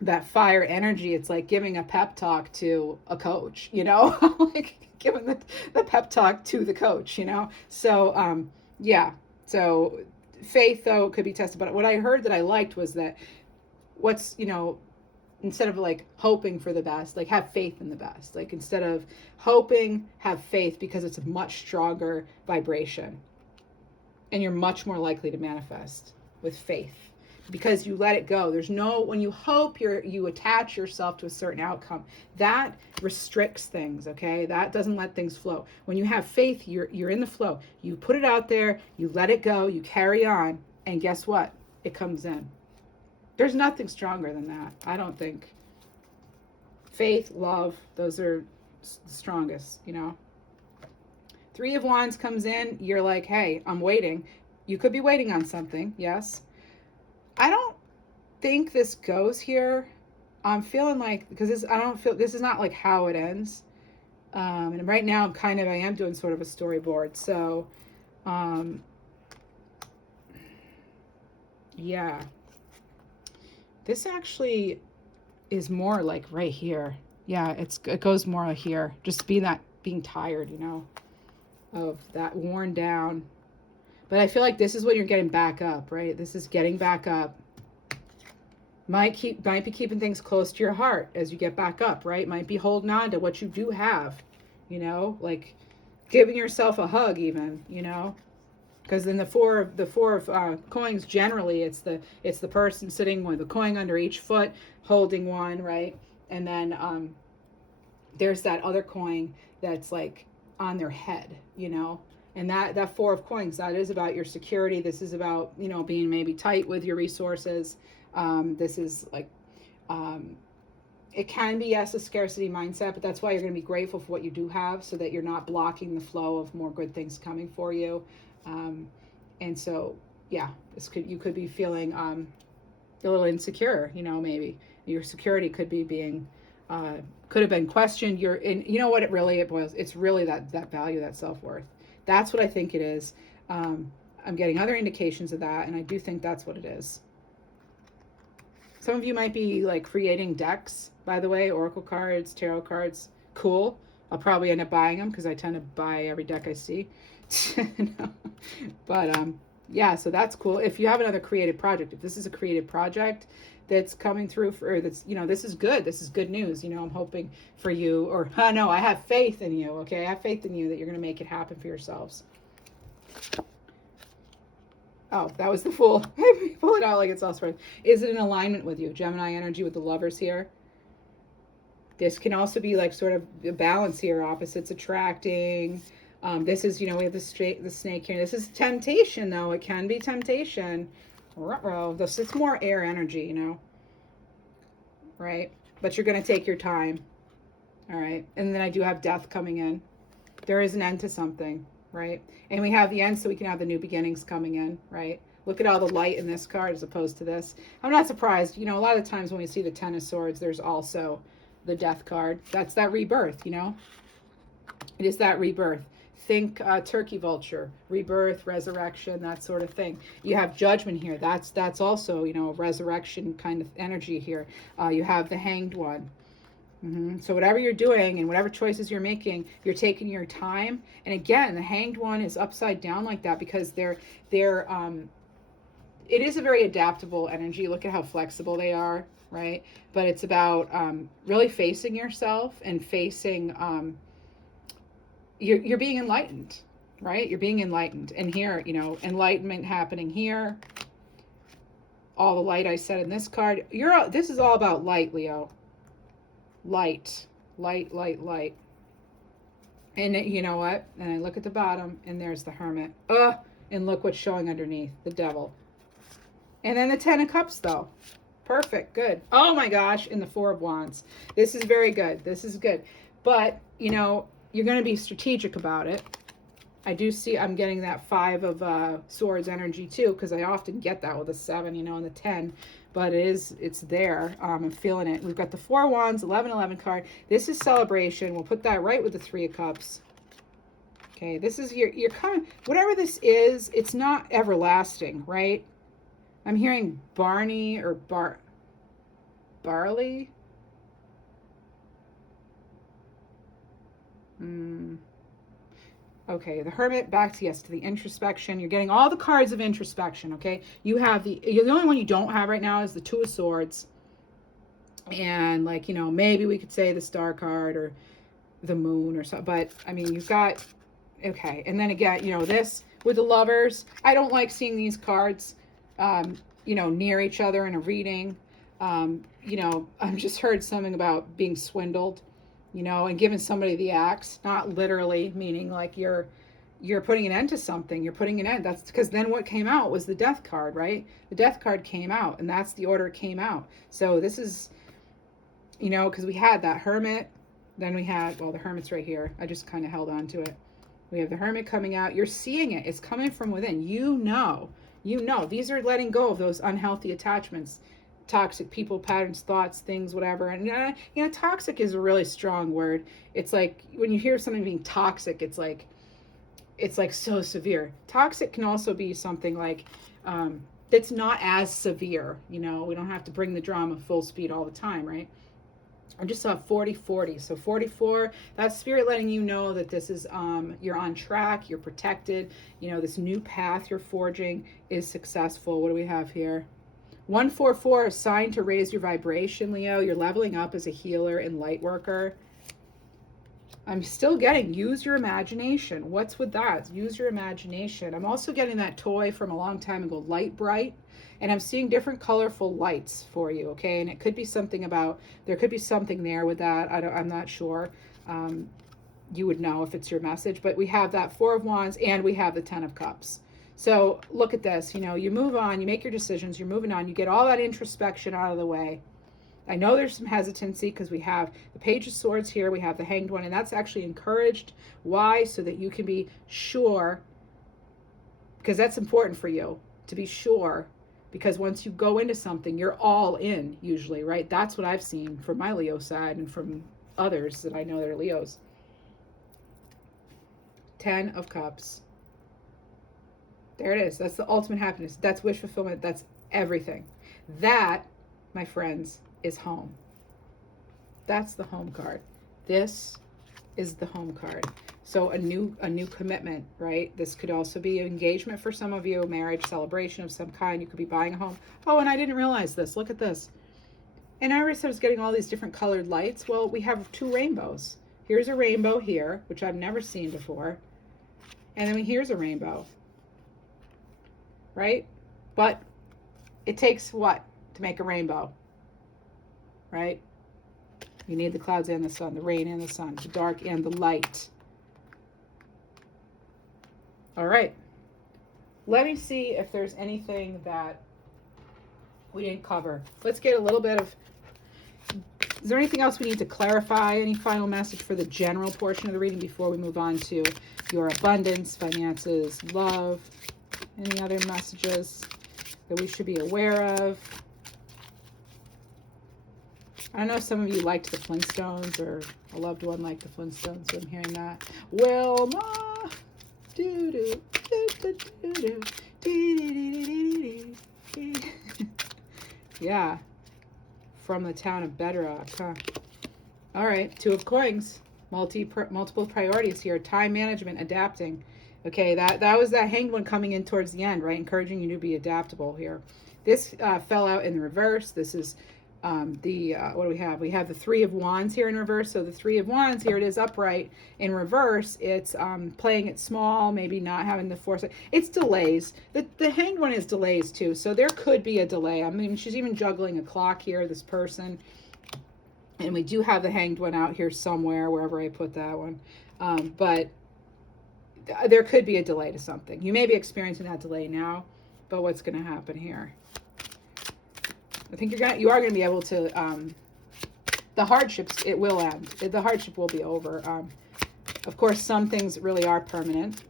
that fire energy, it's like giving a pep talk to a coach, you know, like giving the pep talk to the coach, you know. So yeah, so faith though could be tested, but what I heard that I liked was that what's, you know, instead of like hoping for the best, like have faith in the best. Like instead of hoping, have faith, because it's a much stronger vibration and you're much more likely to manifest with faith because you let it go. There's no, when you hope, you attach yourself to a certain outcome. That restricts things, okay? That doesn't let things flow. When you have faith, you're in the flow. You put it out there, you let it go, you carry on, and guess what? It comes in. There's nothing stronger than that, I don't think. Faith, love, those are the strongest, you know? Three of Wands comes in, you're like, hey, I'm waiting. You could be waiting on something, yes. I don't think this goes here. I'm feeling like, because this is not like how it ends. And right now I am doing sort of a storyboard. So, yeah. This actually is more like right here. Yeah, it goes more here. Just being tired, you know, of that, worn down. But I feel like this is when you're getting back up, right? This is getting back up. Might be keeping things close to your heart as you get back up, right? Might be holding on to what you do have, you know, like giving yourself a hug even, you know, because in the four of coins, generally it's the person sitting with a coin under each foot, holding one, right? And then there's that other coin that's like on their head, you know. And that four of coins, that is about your security. This is about, you know, being maybe tight with your resources. This is like, it can be, yes, a scarcity mindset, but that's why you're going to be grateful for what you do have, so that you're not blocking the flow of more good things coming for you. And so, yeah, you could be feeling a little insecure, you know, maybe your security could be being, could have been questioned. You know what it's really that value, that self-worth. That's what I think it is. I'm getting other indications of that, and I do think that's what it is. Some of you might be like creating decks, by the way, oracle cards, tarot cards. Cool. I'll probably end up buying them because I tend to buy every deck I see. But yeah, so that's cool. If you have another creative project, if this is a creative project that's coming through that's, you know, this is good. This is good news. You know, I'm hoping for you, or no, I have faith in you. Okay, I have faith in you that you're going to make it happen for yourselves. Oh, that was the Fool. Pull it out like it's all spread. Is it in alignment with you? Gemini energy with the Lovers here. This can also be like sort of a balance here, opposites attracting. This is, you know, we have the snake here. This is temptation, though. It can be temptation. It's more air energy, you know. Right? But you're going to take your time. All right? And then I do have death coming in. There is an end to something, right? And we have the end, so we can have the new beginnings coming in, right? Look at all the light in this card as opposed to this. I'm not surprised. You know, a lot of times when we see the Ten of Swords, there's also the Death card. That's that rebirth, you know? It is that rebirth. Think turkey vulture, rebirth, resurrection, that sort of thing. You have Judgment here. That's also, you know, a resurrection kind of energy here. You have the Hanged One. So whatever you're doing and whatever choices you're making, you're taking your time. And again, the Hanged One is upside down like that because it is a very adaptable energy. Look at how flexible they are, right? But it's about really facing yourself and facing, you're being enlightened, right? You're being enlightened. And here, you know, enlightenment happening here. All the light I said in this card. This is all about light, Leo. Light. And you know what? And I look at the bottom, and there's the Hermit. And look what's showing underneath, the Devil. And then the Ten of Cups, though. Perfect, good. Oh my gosh, and the Four of Wands. This is very good. This is good. But, you know, you're going to be strategic about it. I do see, I'm getting that Five of Swords energy, too, because I often get that with a 7, you know, and the 10. But it's there. I'm feeling it. We've got the Four of Wands, 11 card. This is celebration. We'll put that right with the Three of Cups. Okay, this is your kind of, whatever this is, it's not everlasting, right? I'm hearing Barney or Barley. Okay, the Hermit, back to, yes, to the introspection. You're getting all the cards of introspection, okay? You have the only one you don't have right now is the Two of Swords. And, like, maybe we could say the Star card or the Moon or something. But, I mean, you've got, okay. And then again, this with the Lovers. I don't like seeing these cards, near each other in a reading. I've just heard something about being swindled, and giving somebody the axe, not literally meaning like you're putting an end to something. You're putting an end. That's because then what came out was the Death card, right? The Death card came out, and that's the order it came out. So this is, because we had that Hermit, then we had, well, the Hermit's right here. I just kind of held on to it. We have the Hermit coming out. You're seeing it. It's coming from within. These are letting go of those unhealthy attachments, toxic people, patterns, thoughts, things, whatever. And, toxic is a really strong word. It's like when you hear something being toxic, it's like so severe. Toxic can also be something like, that's not as severe. We don't have to bring the drama full speed all the time, right? I just saw 40-40. So 44, that's spirit letting you know that this is, you're on track, you're protected. This new path you're forging is successful. What do we have here? 144, a sign to raise your vibration, Leo. You're leveling up as a healer and light worker. I'm still getting use your imagination. What's with that? Use your imagination. I'm also getting that toy from a long time ago, Light Bright. And I'm seeing different colorful lights for you, okay? And it could be something about, there could be something there with that. I'm not sure. You would know if it's your message. But we have that Four of Wands and we have the Ten of Cups. So look at this. You move on, you make your decisions, you're moving on. You get all that introspection out of the way. I know there's some hesitancy because we have the Page of Swords here. We have the Hanged One. And that's actually encouraged. Why? So that you can be sure, because that's important for you, to be sure. Because once you go into something, you're all in, usually, right? That's what I've seen from my Leo side and from others that I know that are Leos. 10 of Cups. There it is. That's the ultimate happiness. That's wish fulfillment. That's everything. That, my friends, is home. That's the home card. This is the home card. So a new commitment, right? This could also be an engagement for some of you, marriage, celebration of some kind. You could be buying a home. Oh, and I didn't realize this. Look at this. And I was getting all these different colored lights. Well, we have two rainbows. Here's a rainbow here, which I've never seen before. And then here's a rainbow. Right? But it takes what to make a rainbow? Right? You need the clouds and the sun, the rain and the sun, the dark and the light. All right. Let me see if there's anything that we didn't cover. Let's get a little bit of, is there anything else we need to clarify? Any final message for the general portion of the reading before we move on to your abundance, finances, love? Any other messages that we should be aware of? I know some of you liked the Flintstones, or a loved one liked the Flintstones, so I'm hearing that. Wilma! Yeah, from the town of Bedrock, huh? All right, Two of Coins, multiple priorities here, time management, adapting. Okay, that was that Hanged One coming in towards the end, right? Encouraging you to be adaptable here. This fell out in the reverse. This is what do we have? We have the Three of Wands here in reverse. So the Three of Wands, here it is upright. In reverse, it's playing it small, maybe not having the foresight. It's delays. The Hanged One is delays too. So there could be a delay. I mean, she's even juggling a clock here, this person. And we do have the Hanged One out here somewhere, wherever I put that one. But there could be a delay to something. You may be experiencing that delay now, but what's going to happen here? I think you are going to be able to, the hardships, it will end. The hardship will be over. Of course, some things really are permanent,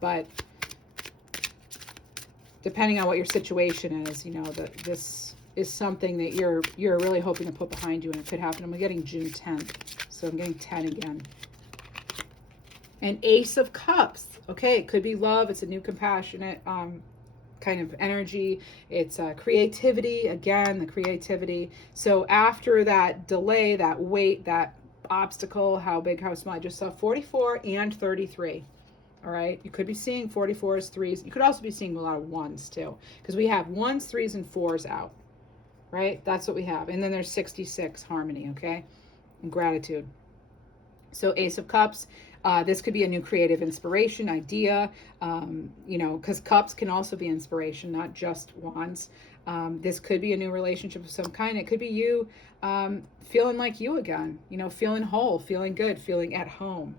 but depending on what your situation is, that this is something that you're really hoping to put behind you, and it could happen. I'm getting June 10th, so I'm getting 10 again. And Ace of Cups. Okay, it could be love. It's a new compassionate kind of energy. It's creativity. Again, the creativity. So after that delay, that wait, that obstacle, how big, how small. I just saw 44 and 33. All right, you could be seeing 44s, 3s. You could also be seeing a lot of 1s too, because we have 1s, 3s, and 4s out, right? That's what we have. And then there's 66, harmony, okay? And gratitude. So Ace of Cups, this could be a new creative inspiration, idea, you know, because cups can also be inspiration, not just wands. This could be a new relationship of some kind. It could be you feeling like you again, you know, feeling whole, feeling good, feeling at home,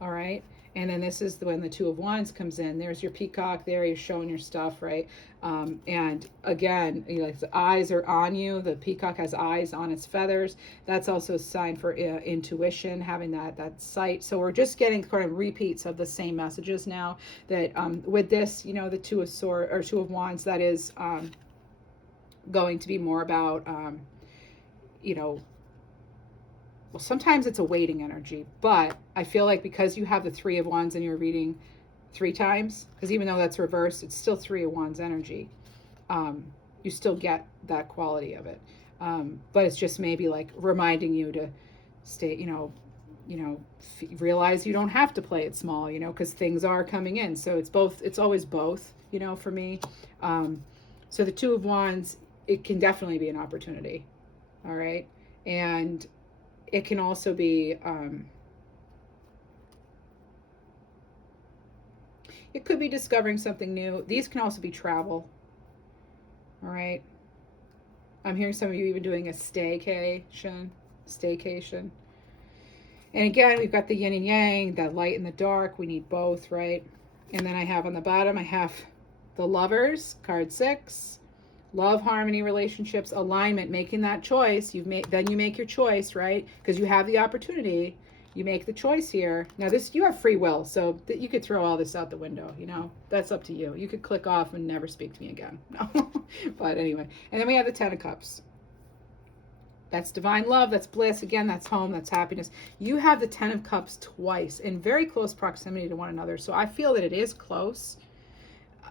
all right? And then this is when the Two of Wands comes in. There's your peacock there. You're showing your stuff, right? And again, you know, like the eyes are on you. The peacock has eyes on its feathers. That's also a sign for intuition, having that sight. So we're just getting kind of repeats of the same messages now. That with this, you know, the Two of Wands, that is going to be more about, you know, well, sometimes it's a waiting energy, but I feel like because you have the Three of Wands in your reading 3 times, because even though that's reversed, it's still Three of Wands energy. You still get that quality of it. But it's just maybe like reminding you to stay, realize you don't have to play it small, you know, because things are coming in. So it's both, it's always both, you know, for me. So the Two of Wands, it can definitely be an opportunity. All right. And it can also be, it could be discovering something new. These can also be travel. All right. I'm hearing some of you even doing a staycation. And again, we've got the yin and yang, the light and the dark. We need both, right? And then I have on the bottom, I have the Lovers, card 6. Love, harmony, relationships, alignment, making that choice. Then you make your choice, right? Because you have the opportunity. You make the choice here. Now you have free will, so you could throw all this out the window, you know? That's up to you. You could click off and never speak to me again. No. But anyway. And then we have the Ten of Cups. That's divine love, that's bliss. Again, that's home, that's happiness. You have the Ten of Cups twice in very close proximity to one another. So I feel that it is close.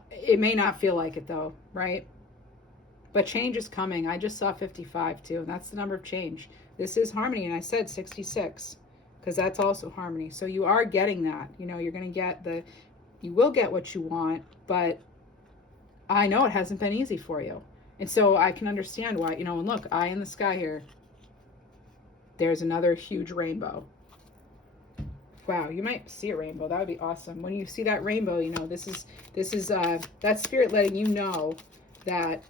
It may not feel like it though, right? But change is coming. I just saw 55 too, and that's the number of change. This is harmony, and I said 66 because that's also harmony. So you are getting that. You know, you're going to get you will get what you want, but I know it hasn't been easy for you. And so I can understand why, you know, and look, eye in the sky here. There's another huge rainbow. Wow, you might see a rainbow. That would be awesome. When you see that rainbow, you know, this is that spirit letting you know that,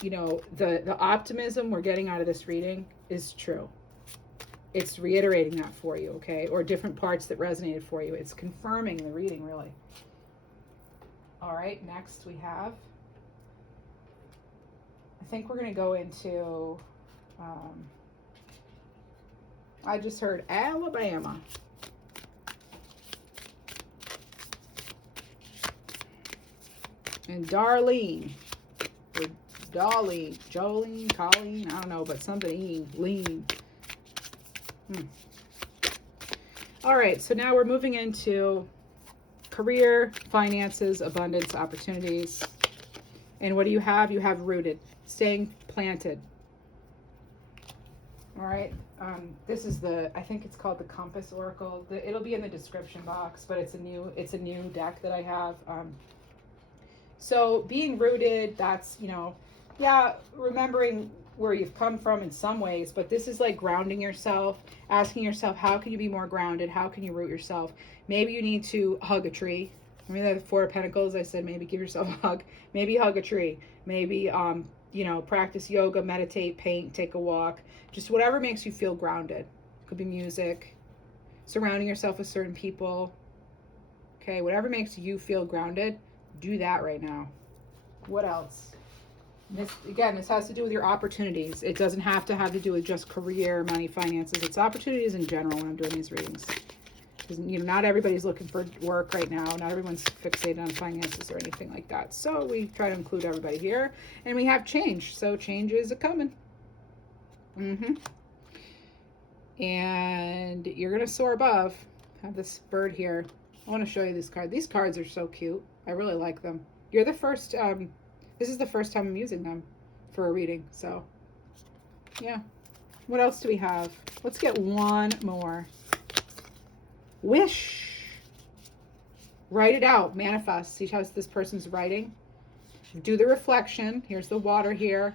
you know, the optimism we're getting out of this reading is true. It's reiterating that for you, okay? Or different parts that resonated for you. It's confirming the reading, really. All right, next we have, I think we're going to go into, I just heard Alabama. And Darlene. Or Dolly, Jolene, Colleen, I don't know, but something, lean. All right, so now we're moving into career, finances, abundance, opportunities. And what do you have? You have rooted, staying planted. All right, this is I think it's called the Compass Oracle. It'll be in the description box, but it's a new deck that I have. So being rooted, that's, you know, yeah, remembering where you've come from in some ways, but this is like grounding yourself, asking yourself, how can you be more grounded? How can you root yourself? Maybe you need to hug a tree. Remember that 4 of Pentacles? I said maybe give yourself a hug. Maybe hug a tree. Maybe, you know, practice yoga, meditate, paint, take a walk. Just whatever makes you feel grounded. It could be music, surrounding yourself with certain people. Okay, whatever makes you feel grounded, do that right now. What else? This has to do with your opportunities. It doesn't have to do with just career, money, finances. It's opportunities in general when I'm doing these readings. Because, you know, not everybody's looking for work right now. Not everyone's fixated on finances or anything like that. So we try to include everybody here. And we have change. So change is a-coming. And you're going to soar above. I have this bird here. I want to show you this card. These cards are so cute. I really like them. You're the first... this is the first time I'm using them for a reading, so yeah. What else do we have? Let's get one more. Wish. Write it out. Manifest. See how this person's writing? Do the reflection. Here's the water here.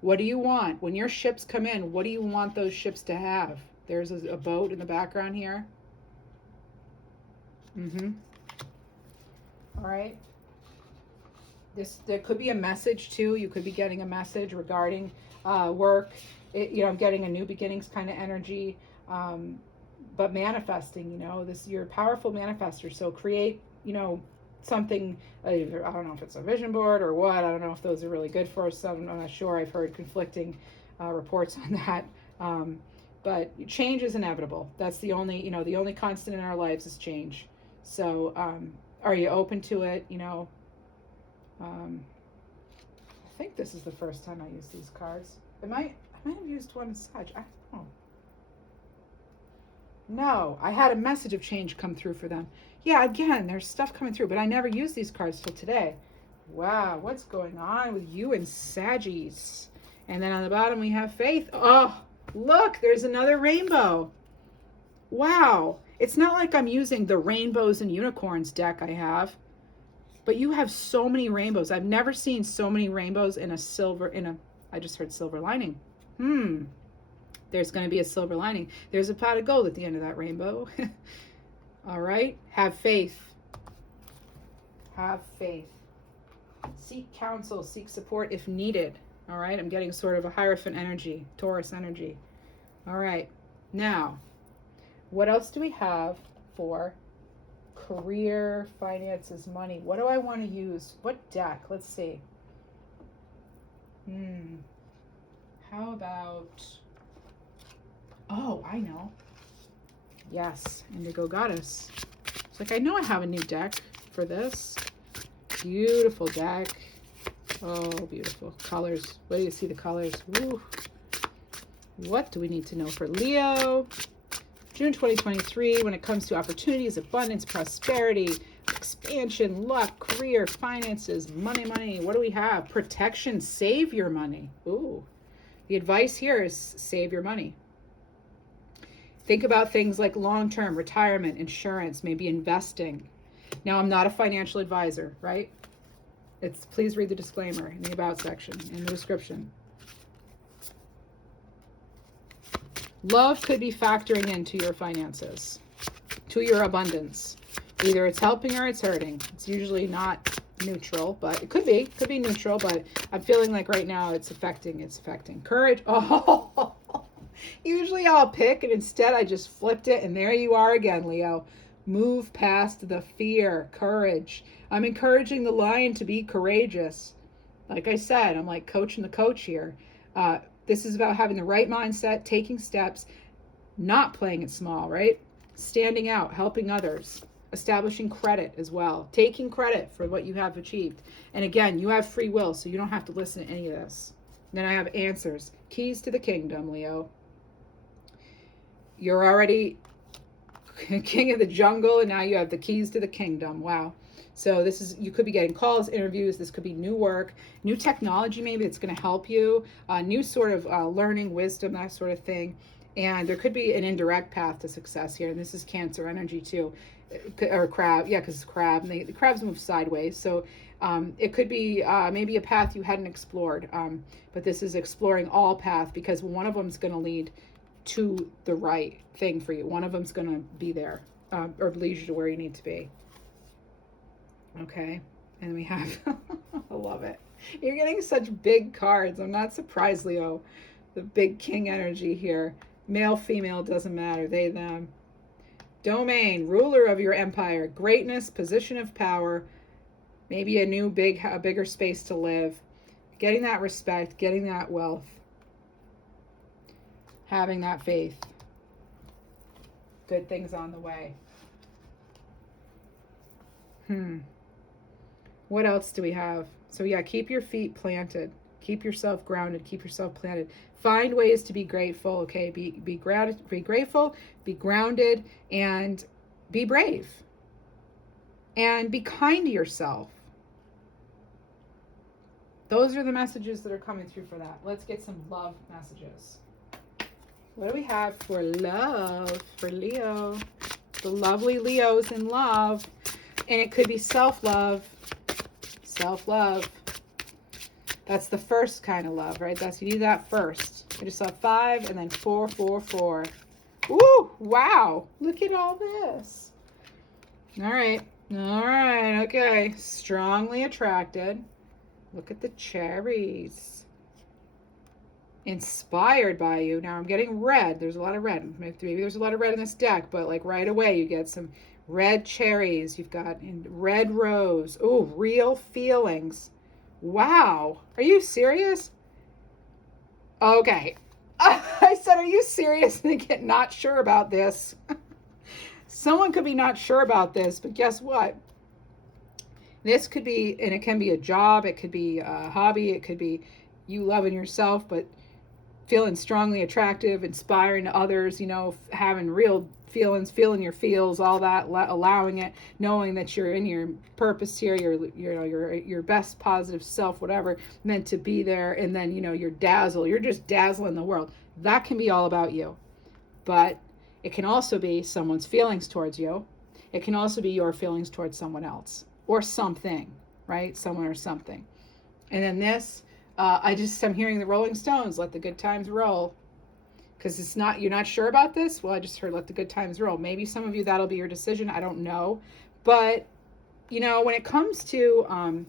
What do you want? When your ships come in, what do you want those ships to have? There's a boat in the background here. All right. There could be a message too. You could be getting a message regarding work. I'm getting a new beginnings kind of energy. But manifesting, you're a powerful manifester. So create, something. I don't know if it's a vision board or what. I don't know if those are really good for us. I'm not sure. I've heard conflicting reports on that. But change is inevitable. That's the only, the only constant in our lives is change. So are you open to it? I think this is the first time I used these cards. I might have used one as such. I don't know. No, I had a message of change come through for them. Yeah, again, there's stuff coming through, but I never used these cards till today. Wow, what's going on with you and Saggies? And then on the bottom we have faith. Oh, look, there's another rainbow. Wow. It's not like I'm using the rainbows and unicorns deck I have, but you have so many rainbows. I've never seen so many rainbows in a silver, I just heard silver lining. There's going to be a silver lining. There's a pot of gold at the end of that rainbow. All right. Have faith. Have faith. Seek counsel. Seek support if needed. All right. I'm getting sort of a Hierophant energy, Taurus energy. All right. Now, what else do we have for career, finances, money? What do I want to use? What deck? Let's see. How about... Oh, I know. Yes, Indigo Goddess. It's like, I know I have a new deck for this. Beautiful deck. Oh, beautiful. Colors. Wait till you see the colors. Woo. What do we need to know for Leo? June 2023, when it comes to opportunities, abundance, prosperity, expansion, luck, career, finances, money. What do we have? Protection. Save your money. Ooh. The advice here is save your money. Think about things like long-term retirement, insurance, maybe investing. Now, I'm not a financial advisor, right? Please read the disclaimer in the about section, in the description. Love could be factoring into your finances, to your abundance. Either it's helping or it's hurting. It's usually not neutral, but it could be neutral, but I'm feeling like right now it's affecting. Courage. Oh, usually I'll pick, and instead I just flipped it, and there you are again, Leo. Move past the fear. Courage. I'm encouraging the lion to be courageous. Like I said, I'm like coaching the coach here. This is about having the right mindset, taking steps, not playing it small, right? Standing out, helping others, establishing credit as well, taking credit for what you have achieved. And again, you have free will, so you don't have to listen to any of this. Then I have answers. Keys to the kingdom, Leo. You're already king of the jungle, and now you have the keys to the kingdom. Wow. So you could be getting calls, interviews. This could be new work, new technology maybe that's going to help you, new sort of learning, wisdom, that sort of thing. And there could be an indirect path to success here. And this is Cancer energy too, or crab. Yeah, because it's crab, and the crabs move sideways. So it could be maybe a path you hadn't explored. But this is exploring all paths, because one of them is going to lead to the right thing for you. One of them's going to be there, or lead you to where you need to be. Okay, and we have, I love it. You're getting such big cards. I'm not surprised, Leo. The big king energy here. Male, female, doesn't matter. They, them. Domain, ruler of your empire. Greatness, position of power. Maybe a bigger space to live. Getting that respect, getting that wealth. Having that faith. Good things on the way. What else do we have? So yeah, keep your feet planted. Keep yourself grounded. Keep yourself planted. Find ways to be grateful. Okay, be grateful, be grounded, and be brave. And be kind to yourself. Those are the messages that are coming through for that. Let's get some love messages. What do we have for love for Leo? The lovely Leos in love. And it could be self-love. Self-love. That's the first kind of love, right? That's, you need that first. I just saw 5 and then 4, 4, 4. Ooh, wow. Look at all this. All right. All right. Okay. Strongly attracted. Look at the cherries. Inspired by you. Now I'm getting red. There's a lot of red. Maybe there's a lot of red in this deck, but like right away you get some red cherries. You've got red rose. Oh, real feelings. Wow. Are you serious? Okay. I said, are you serious? And they get not sure about this. Someone could be not sure about this, but guess what? This could be, and it can be a job, it could be a hobby, it could be you loving yourself, but feeling strongly attractive, inspiring to others, you know, having real feelings, feeling your feels, all that, allowing it, knowing that you're in your purpose here, your best positive self, whatever, meant to be there, and then, you know, you're just dazzling the world. That can be all about you. But it can also be someone's feelings towards you. It can also be your feelings towards someone else or something, right? Someone or something. And then this, I'm hearing the Rolling Stones, let the good times roll. Because it's not, you're not sure about this? Well, I just heard let the good times roll. Maybe some of you, that'll be your decision. I don't know. But, you know, when it comes to, on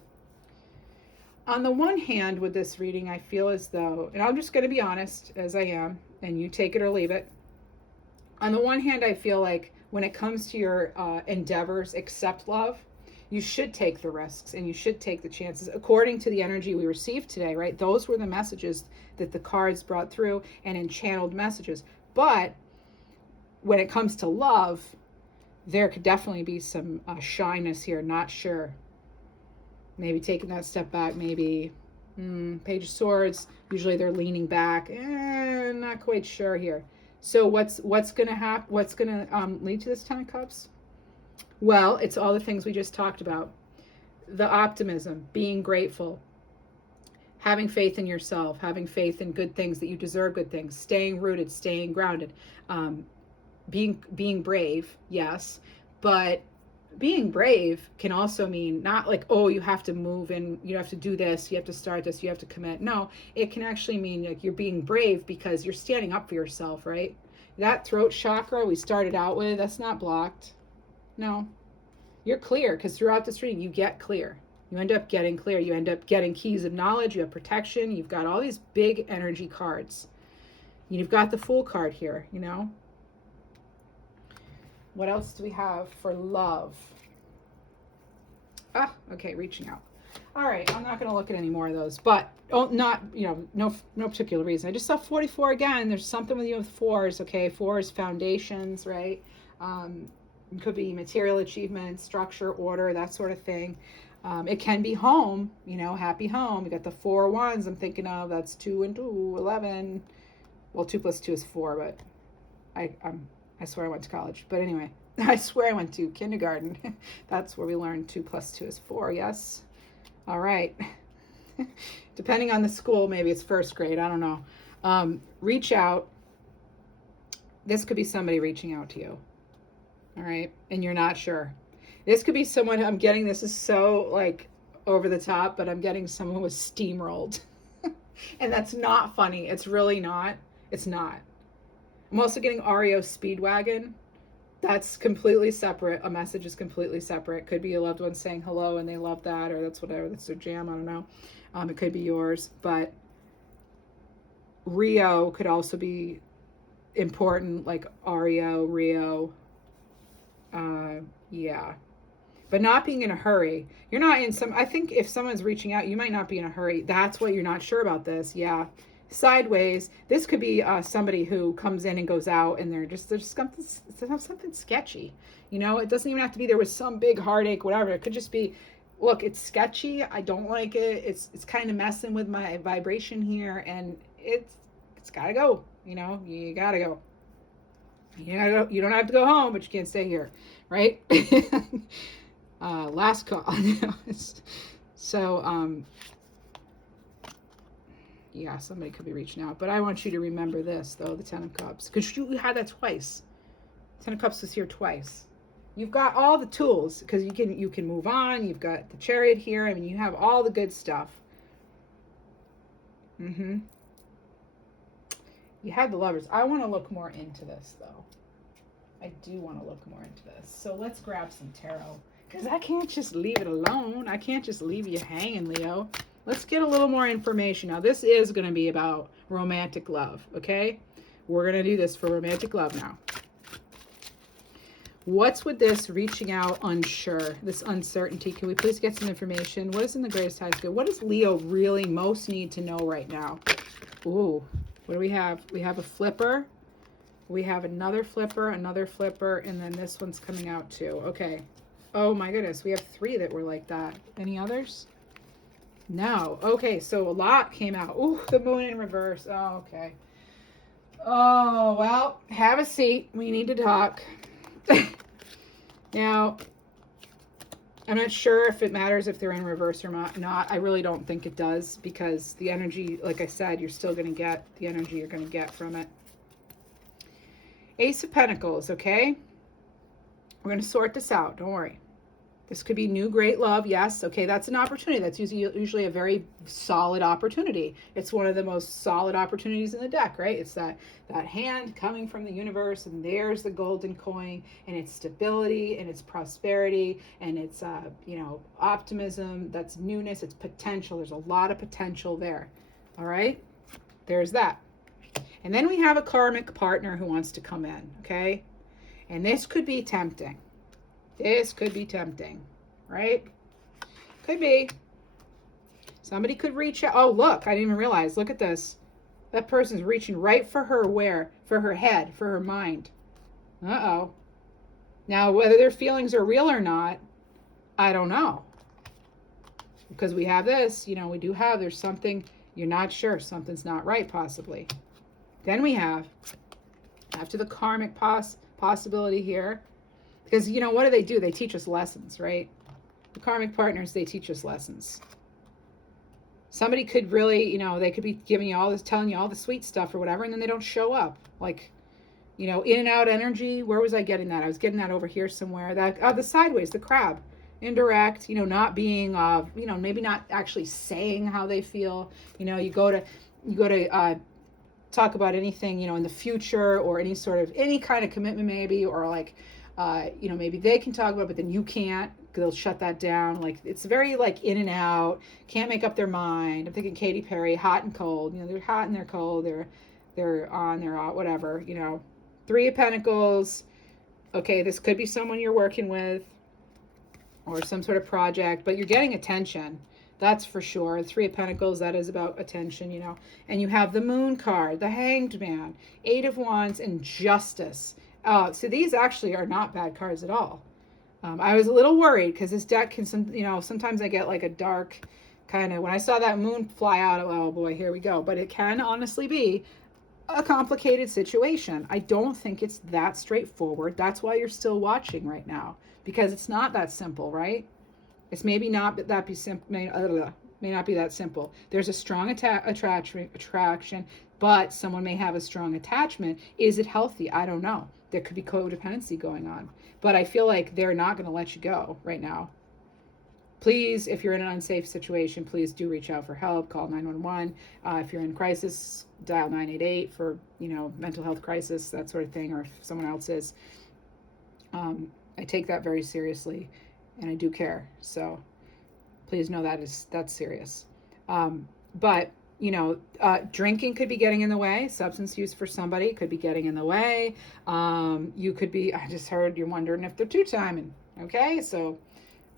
the one hand with this reading, I feel as though, and I'm just going to be honest as I am, and you take it or leave it. On the one hand, I feel like when it comes to your endeavors, accept love, you should take the risks and you should take the chances according to the energy we received today, right? Those were the messages that the cards brought through and in channeled messages. But when it comes to love, there could definitely be some shyness here, not sure. Maybe taking that step back, maybe Page of Swords, usually they're leaning back, not quite sure here. So what's going to happen? What's going to lead to this 10 of Cups? Well, it's all the things we just talked about. The optimism, being grateful, having faith in yourself, having faith in good things, that you deserve good things, staying rooted, staying grounded, being brave, yes, but being brave can also mean not like, oh, you have to move and you have to do this, you have to start this, you have to commit. No, it can actually mean like you're being brave because you're standing up for yourself, right? That throat chakra we started out with, that's not blocked. No, you're clear, because throughout this reading, you get clear. You end up getting clear. You end up getting keys of knowledge. You have protection. You've got all these big energy cards. You've got the Fool card here, you know. What else do we have for love? Okay, reaching out. All right, I'm not going to look at any more of those, but not, you know, no particular reason. I just saw 44 again. There's something with you with fours, okay? Fours, foundations, right? It could be material achievement, structure, order, that sort of thing. It can be home, you know, happy home. You got the 4 wands I'm thinking of. That's 2 and 2, 11. Well, 2 plus 2 is 4, but I swear I went to college. But anyway, I swear I went to kindergarten. That's where we learned 2 plus 2 is 4, yes? All right. Depending on the school, maybe it's first grade. I don't know. Reach out. This could be somebody reaching out to you. All right. And you're not sure. This could be someone, I'm getting, this is so like over the top, but I'm getting someone who was steamrolled. And that's not funny. It's really not. It's not. I'm also getting REO Speedwagon. That's completely separate. A message is completely separate. Could be a loved one saying hello and they love that, or that's whatever, that's their jam. I don't know. It could be yours, but Rio could also be important, like REO, Rio. Yeah. But not being in a hurry. You're not in some, I think if someone's reaching out, you might not be in a hurry. That's what you're not sure about this. Yeah. Sideways. This could be somebody who comes in and goes out and they're just something sketchy. You know, it doesn't even have to be there was some big heartache, whatever. It could just be, look, it's sketchy. I don't like it. It's kind of messing with my vibration here, and it's gotta go. You know, you gotta go. You don't have to go home, but you can't stay here, right? Last call. So Yeah, somebody could be reaching out. But I want you to remember this, though, the Ten of Cups. Because you had that twice. Ten of Cups was here twice. You've got all the tools because you can move on. You've got the Chariot here. I mean, you have all the good stuff. You had the Lovers. I want to look more into this, though. I do want to look more into this. So let's grab some tarot. Because I can't just leave it alone. I can't just leave you hanging, Leo. Let's get a little more information. Now, this is going to be about romantic love, okay? We're going to do this for romantic love now. What's with this reaching out unsure, this uncertainty? Can we please get some information? What is in the greatest highest good? What does Leo really most need to know right now? Ooh, what do we have? We have a flipper. We have another flipper, and then this one's coming out too. Okay. Oh my goodness, we have 3 that were like that. Any others? No. Okay, so a lot came out. Ooh, the moon in reverse. Oh, okay. Oh, well, have a seat. We need to talk. Now, I'm not sure if it matters if they're in reverse or not. I really don't think it does because the energy, like I said, you're still going to get the energy you're going to get from it. Ace of Pentacles, okay? We're going to sort this out. Don't worry. This could be new great love. Yes. Okay, that's an opportunity. That's usually a very solid opportunity. It's one of the most solid opportunities in the deck, right? It's that hand coming from the universe, and there's the golden coin, and it's stability, and it's prosperity, and it's optimism. That's newness. It's potential. There's a lot of potential there. All right. There's that. And then we have a karmic partner who wants to come in. Okay, and this could be tempting. This could be tempting, right? Could be. Somebody could reach out. Oh, look, I didn't even realize. Look at this. That person's reaching right for her where? For her head, for her mind. Uh-oh. Now, whether their feelings are real or not, I don't know. Because we have this, we do have, there's something, you're not sure, something's not right, possibly. Then we have, after the karmic possibility here, because, what do? They teach us lessons, right? The karmic partners, they teach us lessons. Somebody could really, they could be giving you all this, telling you all the sweet stuff or whatever, and then they don't show up. Like, in and out energy. Where was I getting that? I was getting that over here somewhere. That the sideways, the crab. Indirect, not being, maybe not actually saying how they feel. You go to talk about anything, in the future or any kind of commitment maybe, or like, maybe they can talk about it, but then you can't. They'll shut that down. Like, it's very like in and out. Can't make up their mind. I'm thinking Katy Perry, hot and cold. They're hot and they're cold. They're on, they're out, whatever. 3 of Pentacles. Okay, this could be someone you're working with or some sort of project, but you're getting attention. That's for sure. 3 of Pentacles, that is about attention, And you have the Moon card, the Hanged Man, 8 of Wands, and Justice. So these actually are not bad cards at all. I was a little worried because this deck can, sometimes I get like a dark kind of, when I saw that moon fly out, oh boy, here we go. But it can honestly be a complicated situation. I don't think it's that straightforward. That's why you're still watching right now, because it's not that simple, right? It's maybe not that be simple, may not be that simple. There's a strong attraction, but someone may have a strong attachment. Is it healthy? I don't know. There could be codependency going on, but I feel like they're not going to let you go right now. Please, if you're in an unsafe situation, please do reach out for help. Call 911. If you're in crisis, dial 988 for, mental health crisis, that sort of thing, or if someone else is. I take that very seriously, and I do care. So please know that's serious. But drinking could be getting in the way. Substance use for somebody could be getting in the way. You could be, I just heard you're wondering if they're two-timing. Okay, so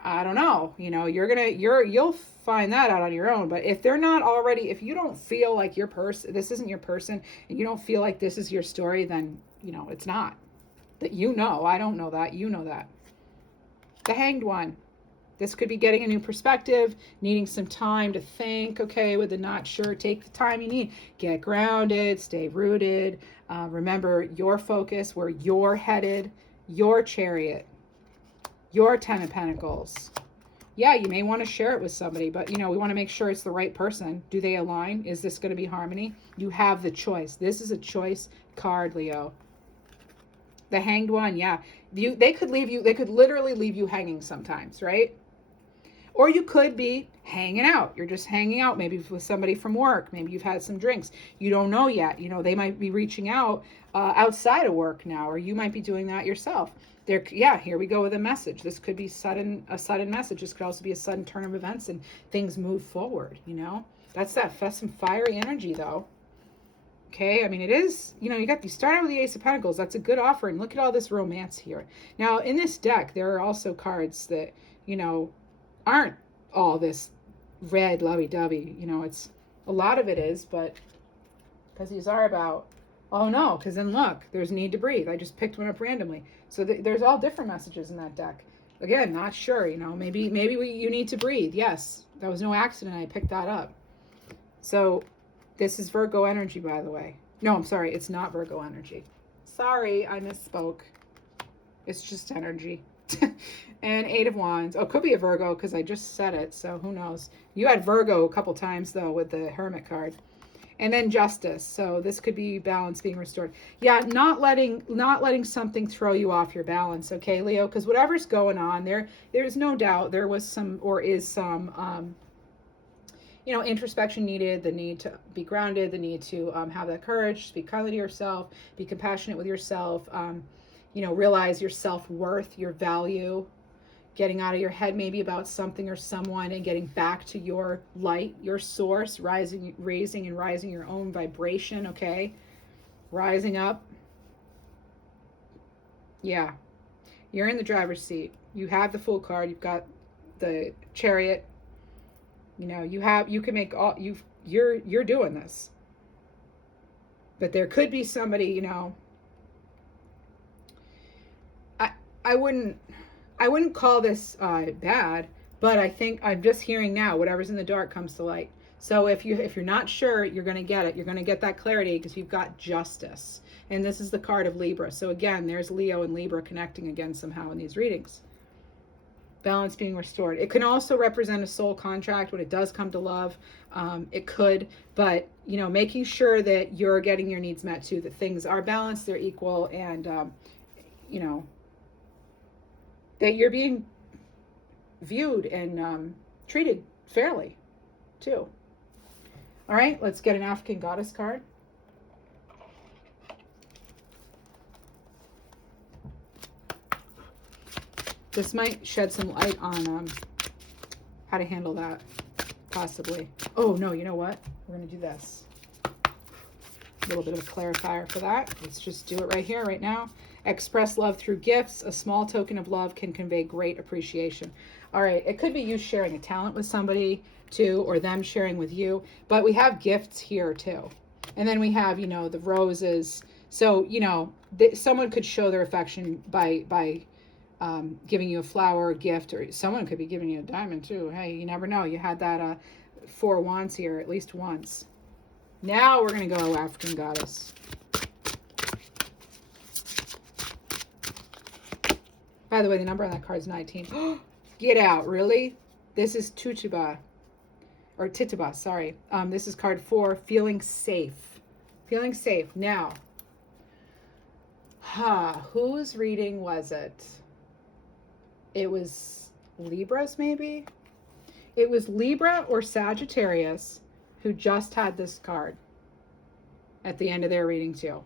I don't know. You'll find that out on your own. But if they're not already, if you don't feel like this isn't your person, and you don't feel like this is your story, then it's not. That I don't know that. You know that. The Hanged One. This could be getting a new perspective, needing some time to think, okay, with the not sure, take the time you need. Get grounded, stay rooted. Remember your focus, where you're headed, your Chariot, your 10 of Pentacles. yeah, you may want to share it with somebody, but we want to make sure it's the right person. Do they align? Is this going to be harmony? You have the choice. This is a choice card, Leo. The Hanged One, yeah. They could leave you, they could literally leave you hanging sometimes, right? Or you could be hanging out. You're just hanging out, maybe with somebody from work. Maybe you've had some drinks. You don't know yet. They might be reaching out outside of work now, or you might be doing that yourself. Yeah, here we go with a message. This could be a sudden message. This could also be a sudden turn of events and things move forward, That's that some fiery energy, though. Okay, I mean, it is, you start out with the Ace of Pentacles. That's a good offering. Look at all this romance here. Now, in this deck, there are also cards that, aren't all this red lovey-dovey. It's, a lot of it is, but because these are about, oh no, because then look, there's need to breathe. I just picked one up randomly. So there's all different messages in that deck. Again, not sure, maybe you need to breathe. Yes, that was no accident. I picked that up. So this is Virgo energy, by the way. No, I'm sorry. It's not Virgo energy. Sorry, I misspoke. It's just energy. And Eight of Wands. Oh, it could be a Virgo because I just said it. So who knows? You had Virgo a couple times, though, with the Hermit card. And then Justice. So this could be balance being restored. Yeah, not letting something throw you off your balance, okay, Leo? Because whatever's going on there's no doubt there was some, or is some, introspection needed, the need to be grounded, the need to have that courage, speak kindly to yourself, be compassionate with yourself, realize your self-worth, your value, getting out of your head maybe about something or someone and getting back to your light, your source, raising and rising your own vibration, okay? Rising up. Yeah. You're in the driver's seat. You have the Fool card. You've got the Chariot. You can make all, you're doing this. But there could be somebody, I wouldn't call this bad, but I think I'm just hearing now, whatever's in the dark comes to light. So if you're not sure, you're going to get it. You're going to get that clarity because you've got Justice. And this is the card of Libra. So again, there's Leo and Libra connecting again somehow in these readings. Balance being restored. It can also represent a soul contract when it does come to love. It could, but making sure that you're getting your needs met too, that things are balanced, they're equal, and that you're being viewed and treated fairly too. All right, let's get an African Goddess card. This might shed some light on how to handle that, possibly. Oh, no, you know what? We're going to do this. A little bit of a clarifier for that. Let's just do it right here, right now. Express love through gifts. A small token of love can convey great appreciation. All right, it could be you sharing a talent with somebody, too, or them sharing with you. But we have gifts here, too. And then we have, the roses. So, someone could show their affection by giving you a flower, a gift, or someone could be giving you a diamond too. Hey, you never know. You had that 4 of Wands here at least once. Now we're going to go African Goddess. By the way, the number on that card is 19. Get out, really? This is Tituba, or Tituba, sorry. This is card 4, feeling safe. Feeling safe. Now, whose reading was it? It was Libra's, maybe? It was Libra or Sagittarius who just had this card at the end of their reading too.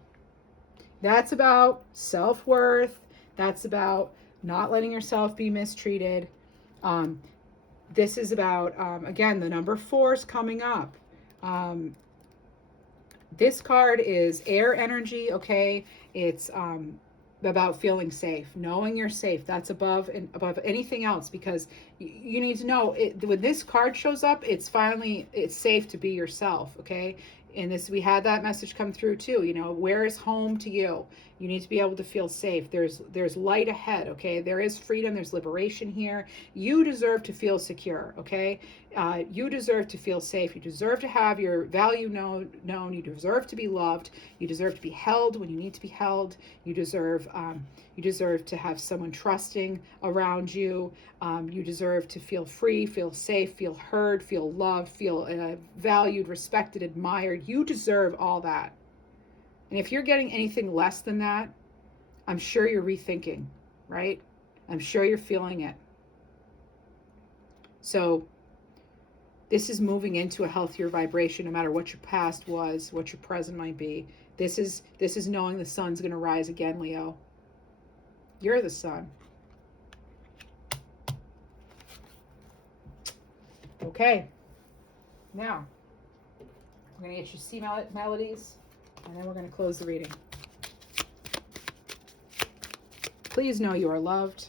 That's about self-worth. That's about not letting yourself be mistreated. This is about, again, the number 4 is coming up. This card is air energy, okay? It's about feeling safe, knowing you're safe. That's above anything else, because you need to know when this card shows up, it's safe to be yourself, okay? And we had that message come through too, where is home to you? You need to be able to feel safe. There's light ahead, okay? There is freedom, there's liberation here. You deserve to feel secure, okay? You deserve to feel safe. You deserve to have your value known. You deserve to be loved. You deserve to be held when you need to be held. You deserve to have someone trusting around you. You deserve to feel free, feel safe, feel heard, feel loved, feel valued, respected, admired. You deserve all that. And if you're getting anything less than that, I'm sure you're rethinking, right? I'm sure you're feeling it. So this is moving into a healthier vibration, no matter what your past was, what your present might be. This is knowing the sun's going to rise again, Leo. You're the sun. Okay. Now, we're going to get you C melodies, and then we're going to close the reading. Please know you are loved.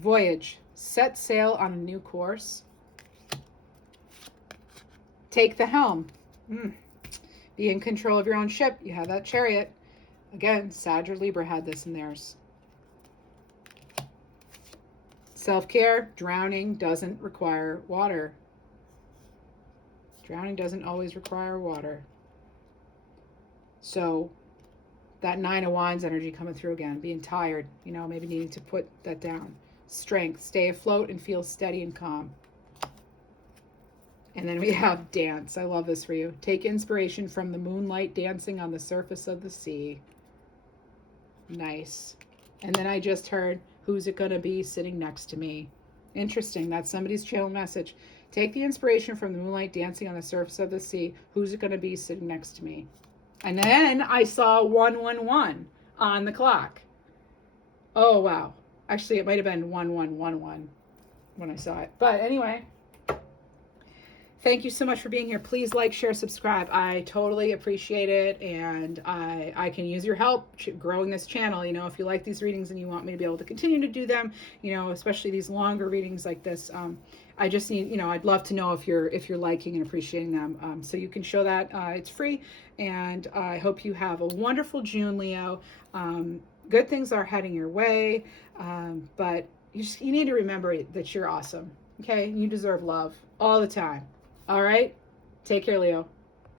Voyage. Set sail on a new course. Take the helm. Be in control of your own ship. You have that Chariot. Again, Sag or Libra had this in theirs. Self-care. Drowning doesn't require water. Drowning doesn't always require water. So that Nine of Wands energy coming through again. Being tired, maybe needing to put that down. Strength. Stay afloat and feel steady and calm. And then we have dance. I love this for you. Take inspiration from the moonlight dancing on the surface of the sea. Nice. And then I just heard, who's it going to be sitting next to me? Interesting. That's somebody's channel message. Take the inspiration from the moonlight dancing on the surface of the sea. Who's it going to be sitting next to me? And then I saw 111 on the clock. Oh, wow. Actually, it might have been 1111 when I saw it. But anyway, thank you so much for being here. Please like, share, subscribe. I totally appreciate it. And I can use your help growing this channel. If you like these readings and you want me to be able to continue to do them, especially these longer readings like this, I just need, I'd love to know if you're liking and appreciating them. So you can show that. It's free. And I hope you have a wonderful June, Leo. Good things are heading your way. But you need to remember that you're awesome. Okay? You deserve love all the time. All right? Take care, Leo.